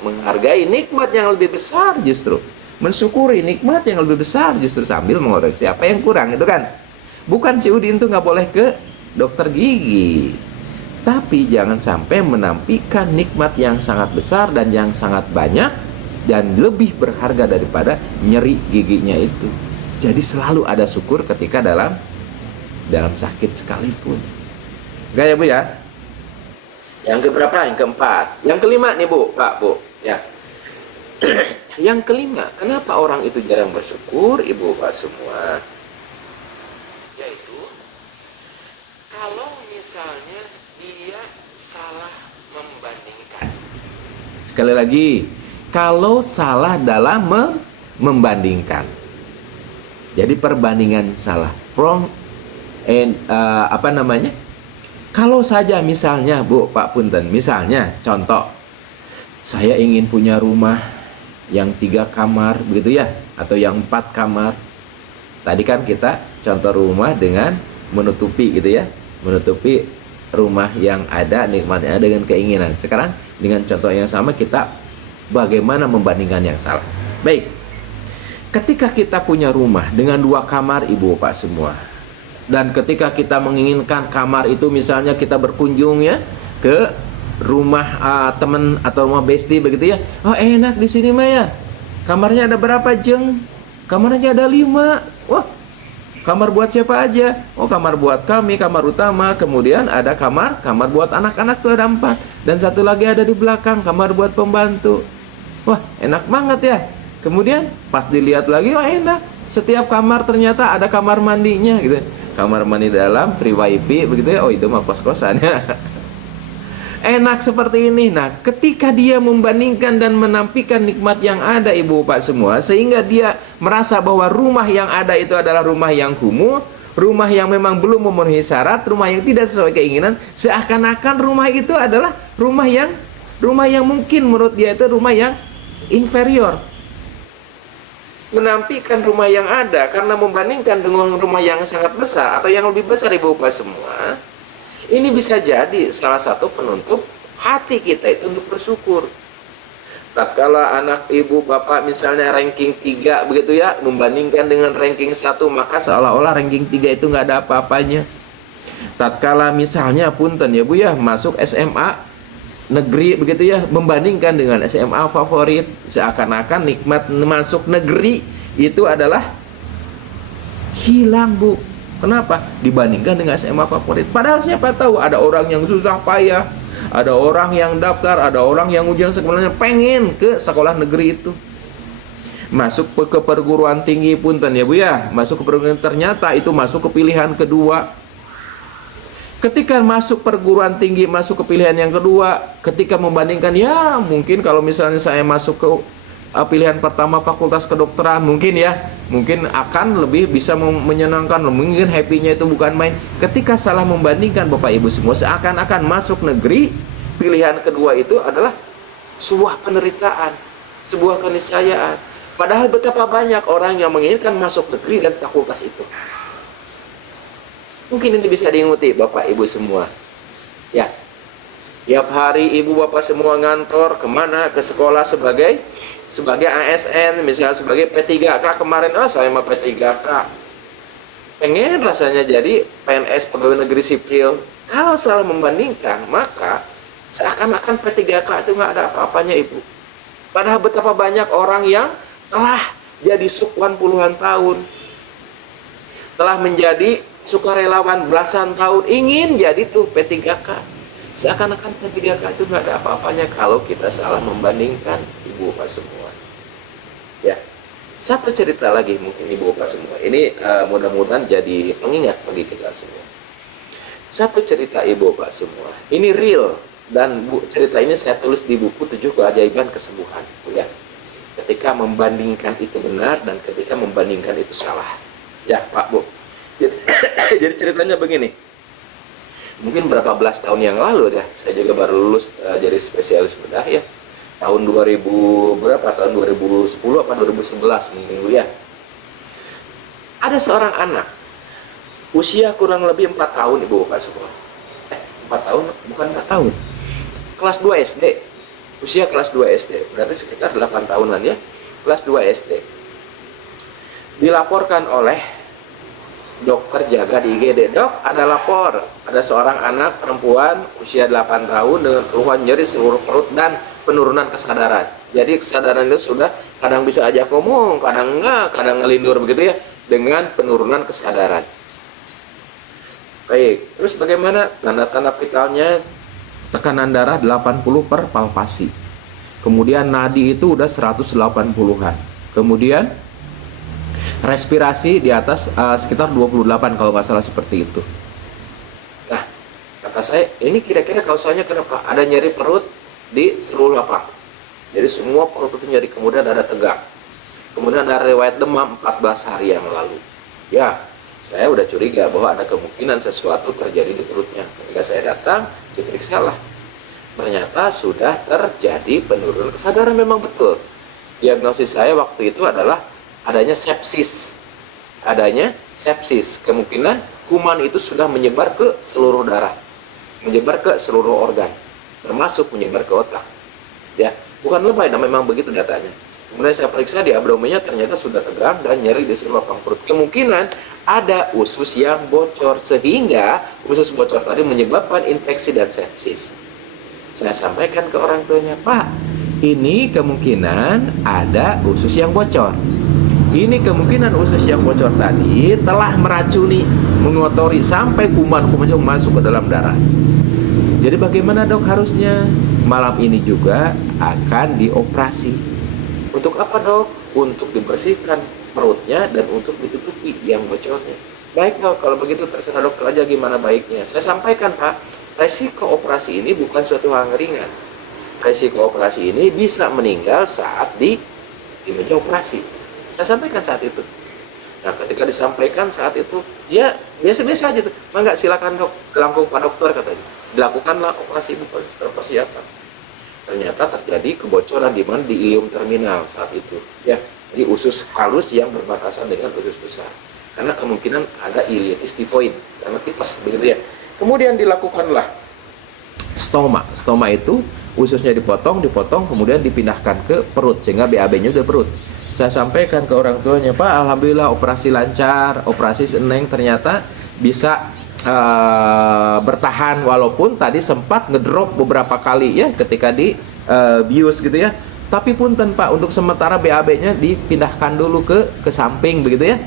menghargai nikmat yang lebih besar justru. Mensyukuri nikmat yang lebih besar justru sambil mengoreksi apa yang kurang, itu kan. Bukan si Udin tuh nggak boleh ke dokter gigi, tapi jangan sampai menampilkan nikmat yang sangat besar dan yang sangat banyak dan lebih berharga daripada nyeri giginya itu. Jadi selalu ada syukur ketika dalam sakit sekalipun. Enggak ya Bu ya? Yang keberapa? Yang keempat. Yang kelima nih Bu, Pak, Bu. Ya. Yang kelima, kenapa orang itu jarang bersyukur, Ibu Pak semua? Yaitu kalau misalnya dia salah membandingkan. Sekali lagi, kalau salah dalam membandingkan. Jadi perbandingan salah. Kalau saja misalnya Bu, Pak Punten, misalnya contoh, saya ingin punya rumah yang 3 kamar begitu ya, atau yang 4 kamar. Tadi kan kita contoh rumah dengan menutupi gitu ya, menutupi rumah yang ada, nikmatnya ada dengan keinginan. Sekarang dengan contoh yang sama kita bagaimana membandingkan yang salah. Baik, ketika kita punya rumah dengan 2 kamar Ibu Bapak semua, dan ketika kita menginginkan kamar itu, misalnya kita berkunjung ya ke rumah teman atau rumah bestie begitu ya, oh enak di sini mah ya, kamarnya ada berapa jeng? Kamarnya ada 5. Wah, kamar buat siapa aja? Oh, kamar buat kami, kamar utama. Kemudian ada kamar buat anak-anak tuh ada 4. Dan satu lagi ada di belakang, kamar buat pembantu. Wah, enak banget ya. Kemudian pas dilihat lagi, wah enak. Setiap kamar ternyata ada kamar mandinya gitu. Kamar mandi dalam, free wifi begitu ya. Oh, itu mah kos-kosannya. Enak seperti ini. Nah, ketika dia membandingkan dan menampilkan nikmat yang ada Ibu Bapak semua, sehingga dia merasa bahwa rumah yang ada itu adalah rumah yang kumuh, rumah yang memang belum memenuhi syarat, rumah yang tidak sesuai keinginan, seakan-akan rumah itu adalah rumah yang mungkin menurut dia itu rumah yang inferior. menampikan rumah yang ada, karena membandingkan dengan rumah yang sangat besar atau yang lebih besar ibu bapak semua, ini bisa jadi salah satu penutup hati kita itu untuk bersyukur. Tatkala anak ibu bapak misalnya ranking 3 begitu ya, membandingkan dengan ranking 1, maka seolah-olah ranking 3 itu nggak ada apa-apanya. Tatkala misalnya punten ya Bu ya, masuk SMA negeri begitu ya, membandingkan dengan SMA favorit, seakan-akan nikmat masuk negeri itu adalah hilang Bu. Kenapa? Dibandingkan dengan SMA favorit. Padahal siapa tahu ada orang yang susah payah, ada orang yang daftar, ada orang yang ujian sebenarnya pengen ke sekolah negeri itu, masuk ke perguruan tinggi punten ya Bu ya, masuk ke perguruan, ternyata itu masuk ke pilihan kedua. Ketika masuk perguruan tinggi, masuk ke pilihan yang kedua, ketika membandingkan, ya mungkin kalau misalnya saya masuk ke pilihan pertama fakultas kedokteran, mungkin akan lebih bisa menyenangkan, mungkin happy-nya itu bukan main. Ketika salah membandingkan Bapak Ibu semua, seakan-akan masuk negeri pilihan kedua itu adalah sebuah penderitaan, sebuah keniscayaan. Padahal betapa banyak orang yang menginginkan masuk negeri dan fakultas itu. Mungkin ini bisa diikuti Bapak Ibu semua. Ya, tiap hari ibu bapak semua ngantor kemana, ke sekolah sebagai ASN, misalnya sebagai P3K kemarin, saya mah P3K, pengen rasanya jadi PNS, pegawai negeri sipil. Kalau salah membandingkan, maka seakan-akan P3K itu nggak ada apa-apanya ibu. Padahal betapa banyak orang yang telah jadi sukwan puluhan tahun, telah menjadi sukarelawan belasan tahun, ingin jadi tuh P3K. Seakan-akan P3K itu nggak ada apa-apanya kalau kita salah membandingkan ibu bapak semua. Ya, satu cerita lagi mungkin ibu bapak semua. Ini mudah-mudahan jadi pengingat bagi kita semua. Satu cerita ibu bapak semua. Ini real, dan cerita ini saya tulis di buku 7 Keajaiban Kesembuhan. Ya, ketika membandingkan itu benar dan ketika membandingkan itu salah. Ya Pak Bu. Jadi ceritanya begini. Mungkin berapa belas tahun yang lalu ya, saya juga baru lulus jadi spesialis bedah ya. Tahun 2000 berapa? Tahun 2010 apa 2011 mungkin Bu ya. Ada seorang anak usia kurang lebih 4 tahun ibu bapak semua. 4 tahun bukan 4 tahun. Kelas 2 SD. Usia kelas 2 SD. Berarti sekitar 8 tahunan ya. Kelas 2 SD. Dilaporkan oleh dokter jaga di IGD, dok ada lapor, ada seorang anak perempuan usia 8 tahun dengan keluhan nyeri seluruh perut dan penurunan kesadaran. Jadi kesadaran itu sudah kadang bisa ajak ngomong, kadang enggak, kadang ngelindur begitu ya, dengan penurunan kesadaran. Baik, terus bagaimana tanda-tanda vitalnya? Tekanan darah 80 per palpasi, kemudian nadi itu udah 180-an, kemudian respirasi di atas sekitar 28 kalau nggak salah seperti itu. Nah, kata saya, ini kira-kira kausanya kenapa? Ada nyeri perut di seluruh lapak. Jadi semua perut itu nyeri, kemudian ada tegak. Kemudian ada riwayat demam 14 hari yang lalu. Ya, saya udah curiga bahwa ada kemungkinan sesuatu terjadi di perutnya. Ketika saya datang, diperiksalah. Ternyata sudah terjadi penurunan kesadaran, memang betul. Diagnosis saya waktu itu adalah adanya sepsis. Kemungkinan kuman itu sudah menyebar ke seluruh darah, menyebar ke seluruh organ, termasuk menyebar ke otak. Ya, bukan lebay, dan memang begitu datanya. Kemudian saya periksa di abdomennya, ternyata sudah tegang dan nyeri di seluruh lapang perut. Kemungkinan ada usus yang bocor, sehingga usus bocor tadi menyebabkan infeksi dan sepsis. Saya sampaikan ke orang tuanya, Pak, ini kemungkinan ada usus yang bocor. Ini kemungkinan usus yang bocor tadi telah meracuni, mengotori sampai kuman-kumannya masuk ke dalam darah. Jadi bagaimana dok harusnya? Malam ini juga akan dioperasi. Untuk apa dok? Untuk dibersihkan perutnya dan untuk ditutupi yang bocornya. Baik dok, kalau begitu terserah dokter aja gimana baiknya. Saya sampaikan Pak, resiko operasi ini bukan suatu hal ringan. Resiko operasi ini bisa meninggal saat di meja operasi. Saya sampaikan saat itu. Nah, ketika disampaikan saat itu, dia biasa-biasa aja tuh. Enggak, silakan dok, langsung Pak Dokter katanya. Dilakukanlah operasi bukan persiapan. Ternyata terjadi kebocoran di mana di ilium terminal saat itu. Ya, Jadi usus halus yang berbatasan dengan usus besar. Karena kemungkinan ada ilitis tifoid karena tipes begitu ya. Kemudian dilakukanlah stoma. Stoma itu ususnya dipotong, kemudian dipindahkan ke perut sehingga BAB-nya udah perut. Saya sampaikan ke orang tuanya, Pak, alhamdulillah operasi lancar, operasi seneng, ternyata bisa bertahan walaupun tadi sempat ngedrop beberapa kali ya ketika di bius gitu ya. Tapi punten Pak, untuk sementara BAB-nya dipindahkan dulu ke samping begitu ya.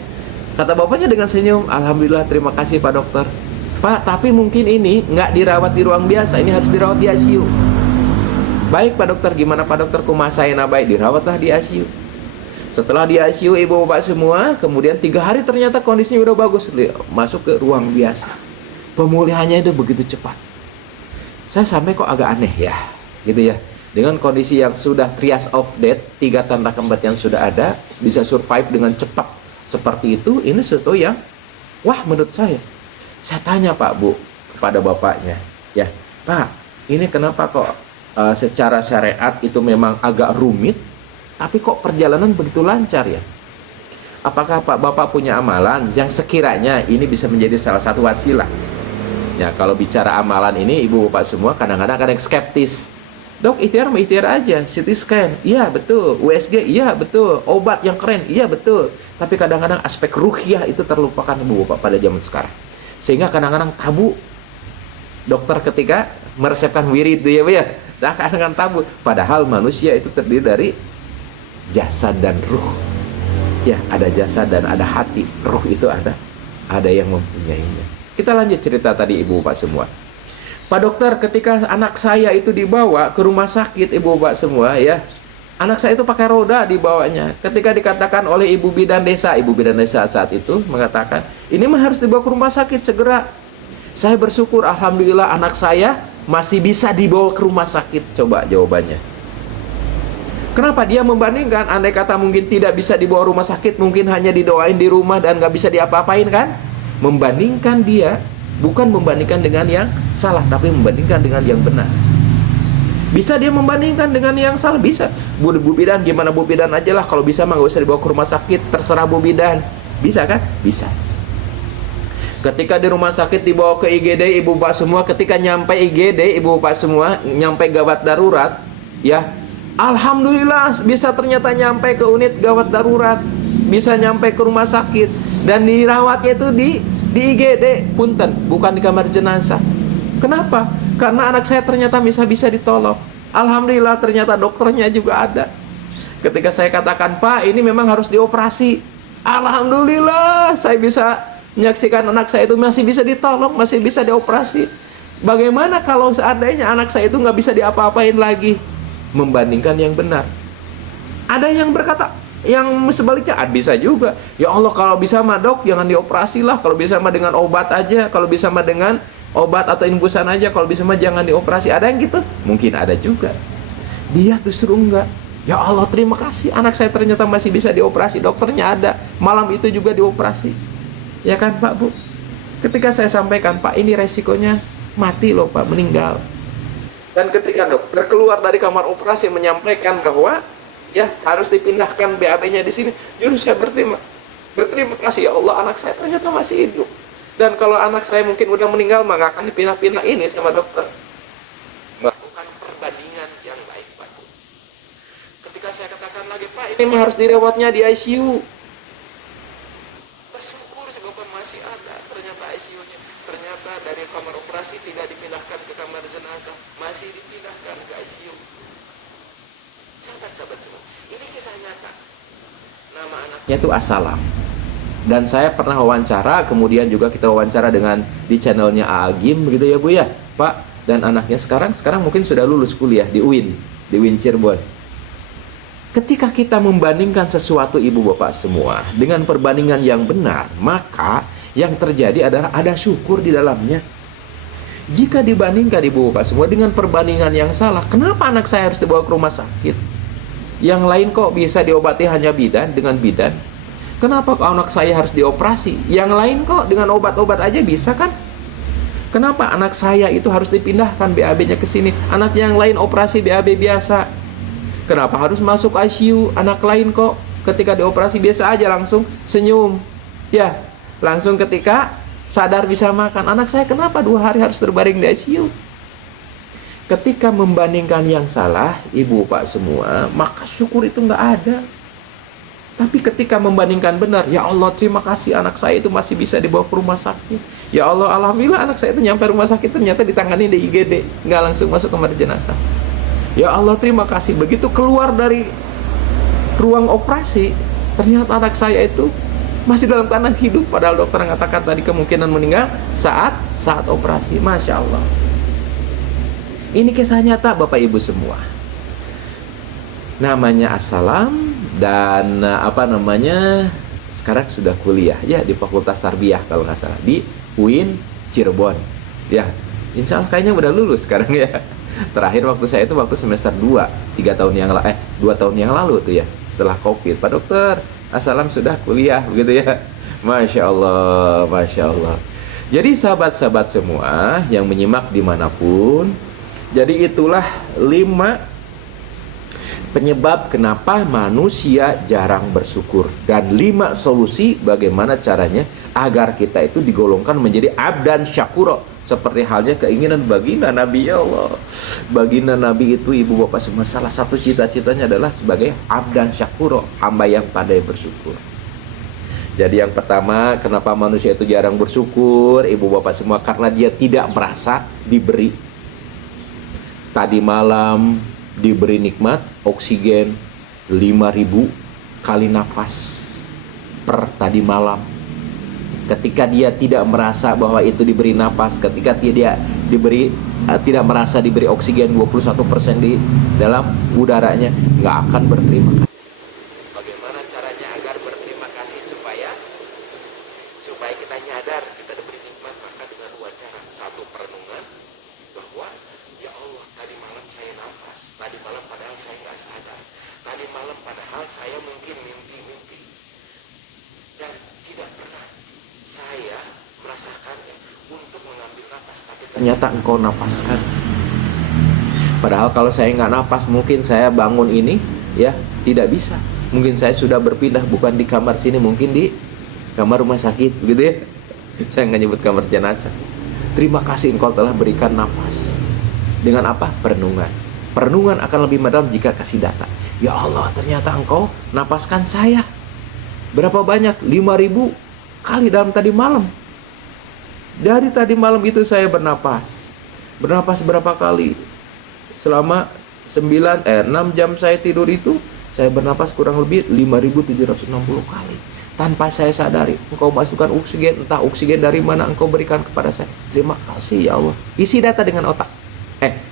Kata bapaknya dengan senyum, alhamdulillah terima kasih Pak Dokter. Pak, tapi mungkin ini nggak dirawat di ruang biasa, ini harus dirawat di ICU. Baik Pak Dokter, gimana Pak Dokter? Kumasain baik, dirawatlah di ICU. Setelah di ICU ibu bapak semua, kemudian 3 hari ternyata kondisinya udah bagus, masuk ke ruang biasa. Pemulihannya itu begitu cepat. Saya sampai kok agak aneh ya, gitu ya. Dengan kondisi yang sudah triage of death, 3 tanda kematian sudah ada, bisa survive dengan cepat seperti itu, ini sesuatu yang wah menurut saya. Saya tanya Pak Bu kepada bapaknya, ya Pak, ini kenapa kok secara syariat itu memang agak rumit, tapi kok perjalanan begitu lancar ya? Apakah Pak Bapak punya amalan yang sekiranya ini bisa menjadi salah satu wasilah? Ya kalau bicara amalan ini ibu bapak semua kadang-kadang ada yang skeptis. Dok, ikhtiar aja, CT scan, iya betul, USG, iya betul, obat yang keren, iya betul. Tapi kadang-kadang aspek ruhiyah itu terlupakan ibu bapak pada zaman sekarang. Sehingga kadang-kadang tabu dokter ketika meresepkan wirid itu ya Bu ya. Kadang-kadang tabu. Padahal manusia itu terdiri dari jasad dan ruh. Ya, ada jasad dan ada hati. Ruh itu ada yang mempunyainya. Kita lanjut cerita tadi ibu bapak semua. Pak Dokter, ketika anak saya itu dibawa ke rumah sakit ibu bapak semua ya, anak saya itu pakai roda dibawanya. Ketika dikatakan oleh ibu bidan desa saat itu mengatakan, ini mah harus dibawa ke rumah sakit segera. Saya bersyukur, alhamdulillah anak saya masih bisa dibawa ke rumah sakit. Coba jawabannya. Kenapa dia membandingkan? Andai kata mungkin tidak bisa dibawa rumah sakit, mungkin hanya didoain di rumah dan nggak bisa diapa-apain kan? Membandingkan dia, bukan membandingkan dengan yang salah, tapi membandingkan dengan yang benar. Bisa dia membandingkan dengan yang salah? Bisa. Bu Bidan, gimana Bu Bidan aja lah, kalau bisa mah nggak usah dibawa ke rumah sakit, terserah Bu Bidan. Bisa kan? Bisa. Ketika di rumah sakit dibawa ke IGD ibu bapak semua, ketika nyampe IGD ibu bapak semua, nyampe gawat darurat, ya alhamdulillah bisa ternyata nyampe ke unit gawat darurat, bisa nyampe ke rumah sakit, dan dirawatnya itu di IGD, punten, bukan di kamar jenazah. Kenapa? Karena anak saya ternyata bisa ditolong. Alhamdulillah ternyata dokternya juga ada. Ketika saya katakan, Pak ini memang harus dioperasi, alhamdulillah saya bisa menyaksikan anak saya itu masih bisa ditolong, masih bisa dioperasi. Bagaimana kalau seandainya anak saya itu nggak bisa diapa-apain lagi? Membandingkan yang benar. Ada yang berkata, yang sebaliknya bisa juga, ya Allah kalau bisa mah dok jangan dioperasi lah, kalau bisa mah dengan obat aja, kalau bisa mah dengan obat atau infusan aja, kalau bisa mah jangan dioperasi. Ada yang gitu? Mungkin ada juga. Dia justru enggak, ya Allah terima kasih anak saya ternyata masih bisa dioperasi, dokternya ada, malam itu juga dioperasi. Ya kan Pak Bu? Ketika saya sampaikan, Pak ini resikonya mati loh Pak, meninggal. Dan ketika dokter keluar dari kamar operasi menyampaikan bahwa ya harus dipindahkan BAB-nya di sini, justru saya berterima kasih, ya Allah anak saya ternyata masih hidup. Dan kalau anak saya mungkin udah meninggal maka akan dipindah-pindah ini sama dokter. Melakukan perbandingan yang baik Pak. Ketika saya katakan lagi, Pak ini harus dirawatnya di ICU, bersyukur sebab masih ada ternyata ICU-nya. Ternyata dari kamar operasi tidak dipindahkan ke kamar jenazah, masih dipindahkan ke ICU. Sahabat-sahabat semua, ini kisah nyata. Nama anaknya itu Assalam. Dan saya pernah wawancara, kemudian juga kita wawancara dengan di channelnya Agim begitu ya Bu ya, Pak. Dan anaknya sekarang mungkin sudah lulus kuliah di UIN Cirebon. Ketika kita membandingkan sesuatu ibu bapak semua dengan perbandingan yang benar, maka yang terjadi adalah ada syukur di dalamnya. Jika dibandingkan ibu bapak semua dengan perbandingan yang salah, kenapa anak saya harus dibawa ke rumah sakit? Yang lain kok bisa diobati hanya bidan, dengan bidan. Kenapa kok anak saya harus dioperasi? Yang lain kok dengan obat-obat aja bisa kan? Kenapa anak saya itu harus dipindahkan BAB-nya ke sini? Anak yang lain operasi BAB biasa. Kenapa harus masuk ICU? Anak lain kok ketika dioperasi biasa aja langsung senyum. Ya, langsung ketika sadar bisa makan. Anak saya kenapa 2 hari harus terbaring di ICU? Ketika membandingkan yang salah, ibu bapak semua, maka syukur itu nggak ada. Tapi ketika membandingkan benar, ya Allah terima kasih anak saya itu masih bisa dibawa ke rumah sakit. Ya Allah alhamdulillah anak saya itu nyampe rumah sakit ternyata ditangani di IGD, nggak langsung masuk kamar jenazah. Ya Allah terima kasih, begitu keluar dari ruang operasi, ternyata anak saya itu masih dalam keadaan hidup. Padahal dokter mengatakan tadi kemungkinan meninggal saat operasi. Masya Allah. Ini kisah nyata Bapak Ibu semua. Namanya Assalam dan sekarang sudah kuliah ya di Fakultas Tarbiyah kalau nggak salah di UIN Cirebon. Ya, insya Allah kayaknya udah lulus sekarang ya. Terakhir waktu saya itu waktu semester 2 2 tahun yang lalu tuh ya, setelah COVID. Pak Dokter, Assalam sudah kuliah begitu ya. Masya Allah, Masya Allah. Jadi sahabat-sahabat semua yang menyimak dimanapun, jadi itulah 5 penyebab kenapa manusia jarang bersyukur, dan 5 solusi bagaimana caranya agar kita itu digolongkan menjadi abdan syakuro, seperti halnya keinginan baginda Nabi. Ya Allah, baginda Nabi itu ibu bapak semua, salah satu cita-citanya adalah sebagai abdan syakuro, hamba yang pandai bersyukur. Jadi yang pertama, kenapa manusia itu jarang bersyukur ibu bapak semua, karena dia tidak merasa diberi. Tadi malam diberi nikmat oksigen 5.000 kali nafas per tadi malam. Ketika dia tidak merasa bahwa itu diberi nafas, ketika dia tidak merasa diberi oksigen 21% di dalam udaranya, nggak akan berterima kasih. Bagaimana caranya agar berterima kasih supaya kita nyadar kita diberi nikmat? Maka dengan 2 cara. 1, perenungan bahwa ya Allah tadi malam saya nafas, tadi malam padahal saya nggak sadar, tadi malam padahal saya mungkin mimpi dan tidak pernah saya merasakannya untuk mengambil nafas, tapi ternyata engkau napaskan. Padahal kalau saya nggak nafas, mungkin saya bangun ini ya tidak bisa, mungkin saya sudah berpindah, bukan di kamar sini, mungkin di kamar rumah sakit gitu ya. Saya nggak nyebut kamar jenazah. Terima kasih engkau telah berikan nafas. Dengan apa? Perenungan. Perenungan akan lebih mendalam jika kasih data. Ya Allah, ternyata engkau napaskan saya. Berapa banyak? 5.000 kali dalam tadi malam. Dari tadi malam itu saya bernapas. Bernapas berapa kali? Selama 6 jam saya tidur itu, saya bernapas kurang lebih 5.760 kali. Tanpa saya sadari, engkau masukkan oksigen, entah oksigen dari mana engkau berikan kepada saya. Terima kasih ya Allah. Isi data dengan otak.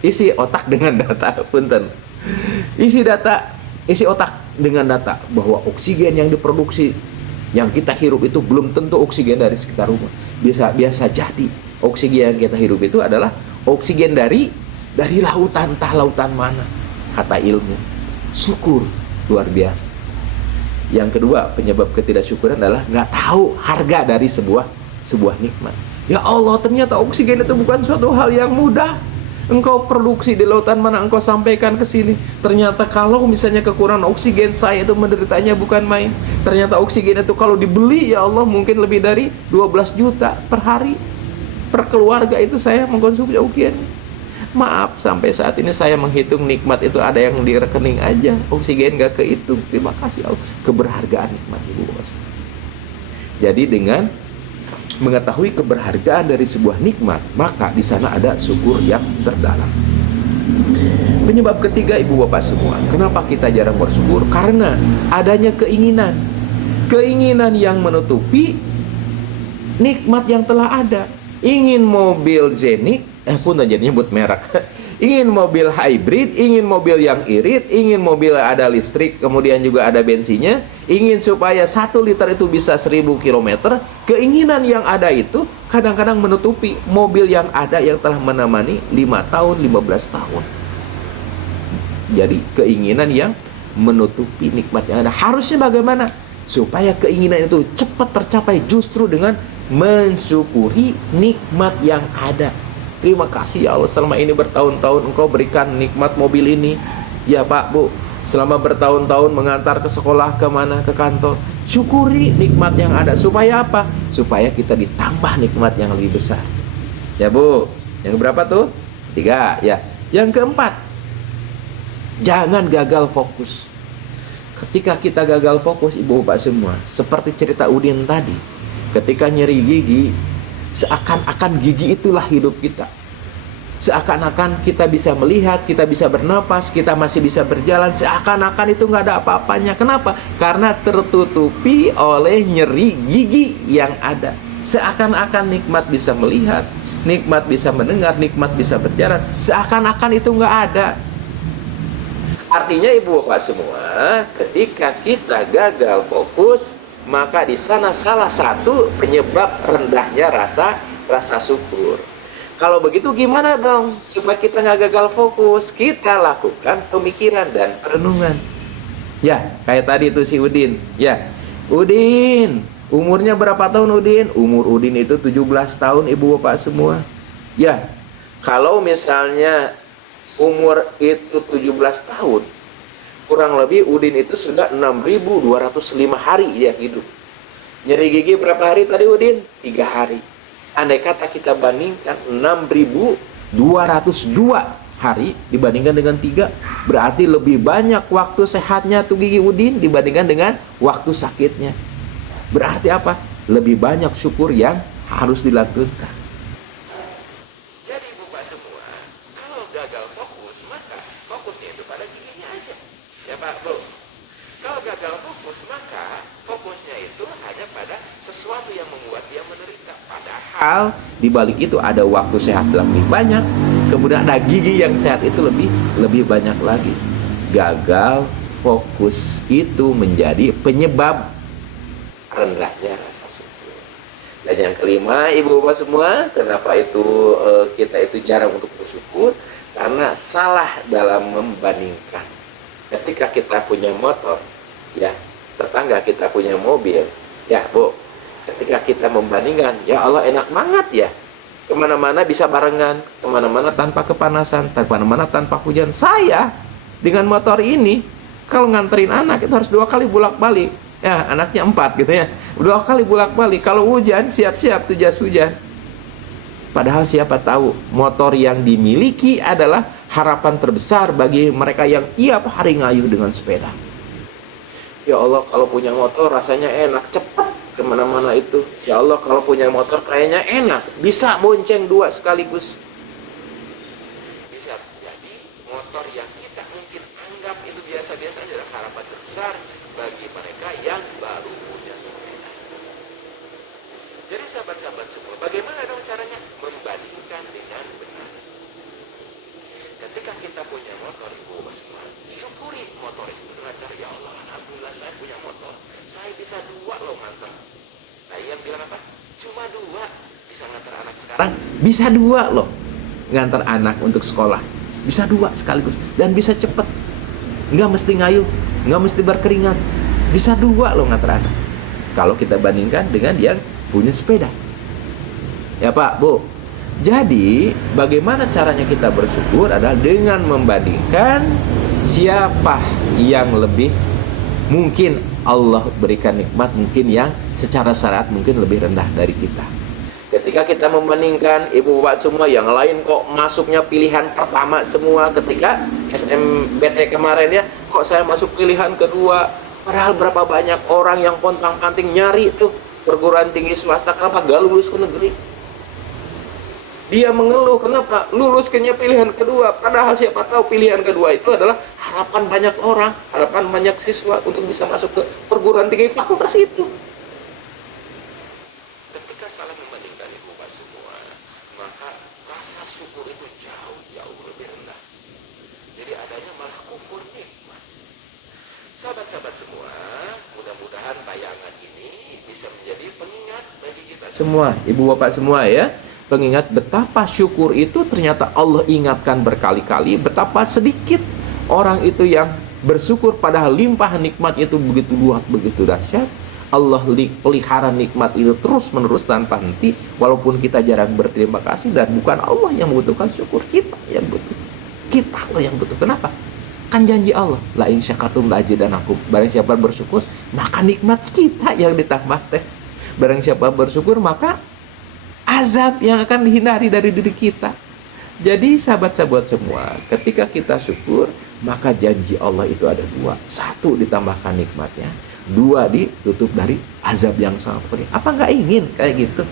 Isi otak dengan data, punten. Isi otak dengan data bahwa oksigen yang diproduksi, yang kita hirup itu belum tentu oksigen dari sekitar rumah. Biasa jadi oksigen yang kita hirup itu adalah oksigen dari lautan, entah lautan mana. Kata ilmu, syukur luar biasa. Yang kedua, penyebab ketidaksyukuran adalah nggak tahu harga dari sebuah nikmat. Ya Allah, ternyata oksigen itu bukan suatu hal yang mudah. Engkau produksi di lautan mana engkau sampaikan ke sini. Ternyata kalau misalnya kekurangan oksigen, saya itu menderitanya bukan main. Ternyata oksigen itu kalau dibeli, ya Allah, mungkin lebih dari 12 juta per hari. Per keluarga itu saya mengkonsumsi oksigen. Maaf, sampai saat ini saya menghitung nikmat itu ada yang di rekening aja, oksigen gak kehitung. Terima kasih Allah, keberhargaan nikmat Ibu Bapak. Jadi dengan mengetahui keberhargaan dari sebuah nikmat, maka di sana ada syukur yang terdalam. Penyebab ketiga Ibu Bapak semua, kenapa kita jarang bersyukur? Karena adanya keinginan yang menutupi nikmat yang telah ada. Ingin mobil Zenik, pun aja nyebut merek. Ingin mobil hybrid, ingin mobil yang irit, ingin mobil ada listrik, kemudian juga ada bensinnya, ingin supaya 1 liter itu bisa 1.000 km. Keinginan yang ada itu kadang-kadang menutupi mobil yang ada yang telah menemani 5 tahun, 15 tahun. Jadi keinginan yang menutupi nikmat yang ada. Harusnya bagaimana? Supaya keinginan itu cepat tercapai justru dengan mensyukuri nikmat yang ada. Terima kasih ya Allah, selama ini bertahun-tahun engkau berikan nikmat mobil ini. Ya Pak, Bu, selama bertahun-tahun mengantar ke sekolah, kemana, ke kantor. Syukuri nikmat yang ada. Supaya apa? Supaya kita ditambah nikmat yang lebih besar. Ya Bu, yang berapa tuh? 3 ya. Yang keempat, jangan gagal fokus. Ketika kita gagal fokus, ibu bapak semua, seperti cerita Udin tadi, ketika nyeri gigi, seakan-akan gigi itulah hidup kita. Seakan-akan kita bisa melihat, kita bisa bernapas, kita masih bisa berjalan. Seakan-akan itu nggak ada apa-apanya. Kenapa? Karena tertutupi oleh nyeri gigi yang ada. Seakan-akan nikmat bisa melihat, nikmat bisa mendengar, nikmat bisa berjalan. Seakan-akan itu nggak ada. Artinya ibu bapak semua, ketika kita gagal fokus, maka di sana salah satu penyebab rendahnya rasa syukur. Kalau begitu gimana dong supaya kita nggak gagal fokus? Kita lakukan pemikiran dan perenungan. Ya, kayak tadi itu si Udin. Ya, Udin, umurnya berapa tahun Udin? Umur Udin itu 17 tahun ibu bapak semua. Ya, kalau misalnya umur itu 17 tahun, kurang lebih Udin itu sudah 6.205 hari dia hidup. Nyeri gigi berapa hari tadi Udin? 3 hari. Andai kata kita bandingkan 6.202 hari dibandingkan dengan 3, berarti lebih banyak waktu sehatnya tuh gigi Udin dibandingkan dengan waktu sakitnya. Berarti apa? Lebih banyak syukur yang harus dilakukan. Jadi bapak semua, kalau gagal fokus, maka fokusnya itu pada giginya aja. Ya Pak Bu, kalau gagal fokus, maka fokusnya itu hanya pada sesuatu yang membuat dia menderita. Padahal di balik itu ada waktu sehat yang lebih banyak, kemudian ada gigi yang sehat itu lebih banyak lagi. Gagal fokus itu menjadi penyebab rendahnya rasa syukur. Dan yang kelima, ibu bapak semua, kenapa itu kita itu jarang untuk bersyukur? Karena salah dalam membandingkan. Ketika kita punya motor, ya, tetangga kita punya mobil, ya Bu, ketika kita membandingkan, ya Allah enak banget ya, kemana-mana bisa barengan, kemana-mana tanpa kepanasan, kemana-mana tanpa hujan. Saya dengan motor ini, kalau nganterin anak itu harus 2 kali bolak-balik, ya anaknya 4 gitu ya, 2 kali bolak-balik. Kalau hujan siap-siap tuh jas hujan. Padahal siapa tahu motor yang dimiliki adalah harapan terbesar bagi mereka yang tiap hari ngayuh dengan sepeda. Ya Allah, kalau punya motor rasanya enak, cepat kemana-mana itu. Ya Allah, kalau punya motor kayaknya enak, bisa bonceng 2 sekaligus. Bisa jadi motor yang kita mungkin anggap itu biasa-biasa adalah harapan terbesar bagi mereka yang baru punya sepeda. Jadi sahabat-sahabat semua, bagaimana dong caranya? Membandingkan dengan benar. Ketika kita punya motor, ibu bapak semua, syukuri motor itu dengan cara, ya Allah, alhamdulillah saya punya motor, saya bisa 2 loh nganter. Nah yang bilang apa? Cuma 2 bisa nganter anak sekarang, bisa 2 loh nganter anak untuk sekolah, bisa 2 sekaligus dan bisa cepet, nggak mesti ngayuh, nggak mesti berkeringat, bisa 2 loh nganter anak. Kalau kita bandingkan dengan yang punya sepeda, ya Pak Bu. Jadi bagaimana caranya kita bersyukur adalah dengan membandingkan siapa yang lebih mungkin Allah berikan nikmat, mungkin yang secara syariat mungkin lebih rendah dari kita. Ketika kita membandingkan ibu bapak semua, yang lain kok masuknya pilihan pertama semua, ketika SMBT kemarin ya, kok saya masuk pilihan kedua, padahal berapa banyak orang yang pontang-panting nyari tuh perguruan tinggi swasta, kenapa gak lulus ke negeri? Dia mengeluh kenapa lulus kayaknya pilihan kedua, padahal siapa tahu pilihan kedua itu adalah harapan banyak orang, harapan banyak siswa untuk bisa masuk ke perguruan tinggi fakultas itu. Ketika salah membandingkan ibu bapak semua, maka rasa syukur itu jauh-jauh lebih rendah. Jadi adanya malah kufur nikmat. Sahabat-sahabat semua, mudah-mudahan tayangan ini bisa menjadi pengingat bagi kita semua, ibu bapak semua ya. Pengingat betapa syukur itu ternyata Allah ingatkan berkali-kali, betapa sedikit orang itu yang bersyukur, padahal limpahan nikmat itu begitu luas, begitu dahsyat. Allah pelihara nikmat itu terus-menerus tanpa henti, walaupun kita jarang berterima kasih. Dan bukan Allah yang membutuhkan syukur, kita yang butuh. Kita loh yang butuh. Kenapa? Kan janji Allah, la in syakartum la azidannakum. Barang siapa bersyukur, maka nikmat kita yang ditambah teh. Barang siapa bersyukur, maka azab yang akan dihindari dari diri kita. Jadi sahabat-sahabat semua, ketika kita syukur, maka janji Allah itu ada dua. Satu, ditambahkan nikmatnya. Dua, ditutup dari azab yang sangat pedih. Apa nggak ingin kayak gitu?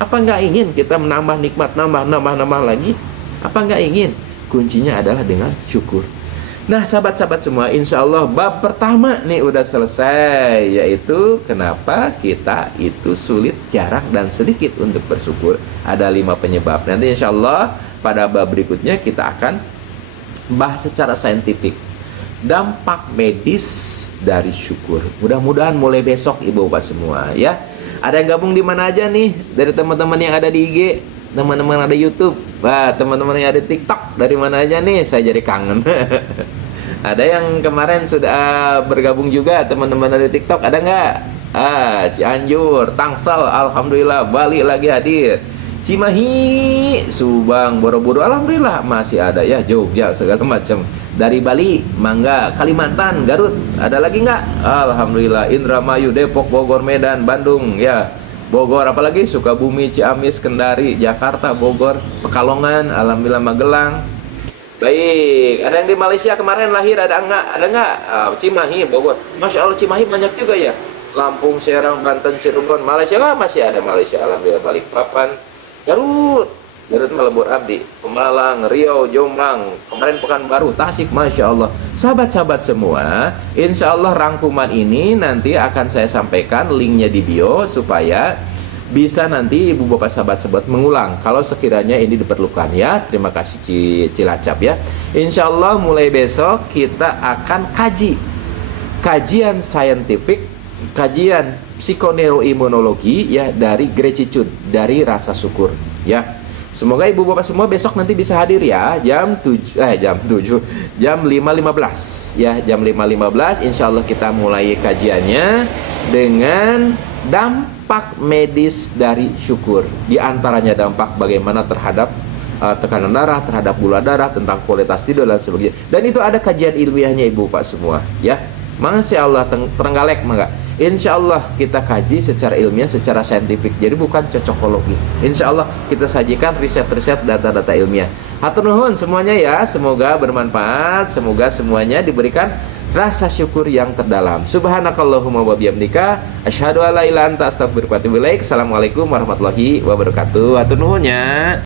Apa nggak ingin kita menambah nikmat, nambah lagi? Apa nggak ingin? Kuncinya adalah dengan syukur. Nah sahabat-sahabat semua, insya Allah bab pertama nih udah selesai, yaitu kenapa kita itu sulit, jarang, dan sedikit untuk bersyukur. Ada 5 penyebab. Nanti insya Allah pada bab berikutnya kita akan bahas secara saintifik dampak medis dari syukur. Mudah-mudahan mulai besok ibu bapak semua ya. Ada yang gabung di mana aja nih dari teman-teman yang ada di IG, teman-teman ada YouTube, teman-teman yang ada di TikTok, dari mana aja nih? Saya jadi kangen. Ada yang kemarin sudah bergabung juga teman-teman dari TikTok, ada nggak? Cianjur, Tangsel, alhamdulillah, Bali lagi hadir. Cimahi, Subang, Borobudur, alhamdulillah masih ada ya, Jogja segala macam. Dari Bali, Mangga, Kalimantan, Garut, ada lagi nggak? Alhamdulillah, Indramayu, Depok, Bogor, Medan, Bandung, ya. Bogor, apalagi Sukabumi, Ciamis, Kendari, Jakarta, Bogor, Pekalongan, alhamdulillah Magelang. Baik, ada yang di Malaysia kemarin lahir, ada nggak? Cimahi, Bogor, Masya Allah Cimahi banyak juga ya. Lampung, Serang, Banten, Cirebon, Malaysia masih ada Malaysia, alhamdulillah. Balikpapan, Garut Melebur Abdi, Pemalang, Riau, Jombang, kemarin Pekanbaru, Tasik, Masya Allah. Sahabat-sahabat semua, insya Allah rangkuman ini nanti akan saya sampaikan linknya di bio supaya bisa nanti ibu bapak sahabat-sahabat mengulang kalau sekiranya ini diperlukan ya. Terima kasih Cilacap ya. Insya Allah mulai besok kita akan kajian saintifik, kajian psikoneuroimunologi ya dari gratitude, dari rasa syukur ya. Semoga ibu bapak semua besok nanti bisa hadir ya jam 5.15 ya, jam 5.15 insya Allah kita mulai kajiannya dengan dampak medis dari syukur. Di antaranya dampak bagaimana terhadap tekanan darah, terhadap gula darah, tentang kualitas tidur dan sebagainya. Dan itu ada kajian ilmiahnya ibu bapak semua ya. Masya Allah, Trenggalek mangga. Insya Allah kita kaji secara ilmiah, secara saintifik. Jadi bukan cocokologi. Insya Allah kita sajikan riset-riset, data-data ilmiah. Hatur nuhun semuanya ya. Semoga bermanfaat. Semoga semuanya diberikan rasa syukur yang terdalam. Subhanakallahumma wa bihamdika asyhadu an la ilaha illa anta astaghfiruka wa atubu ilaik. Assalamualaikum warahmatullahi wabarakatuh. Hatur nuhun ya.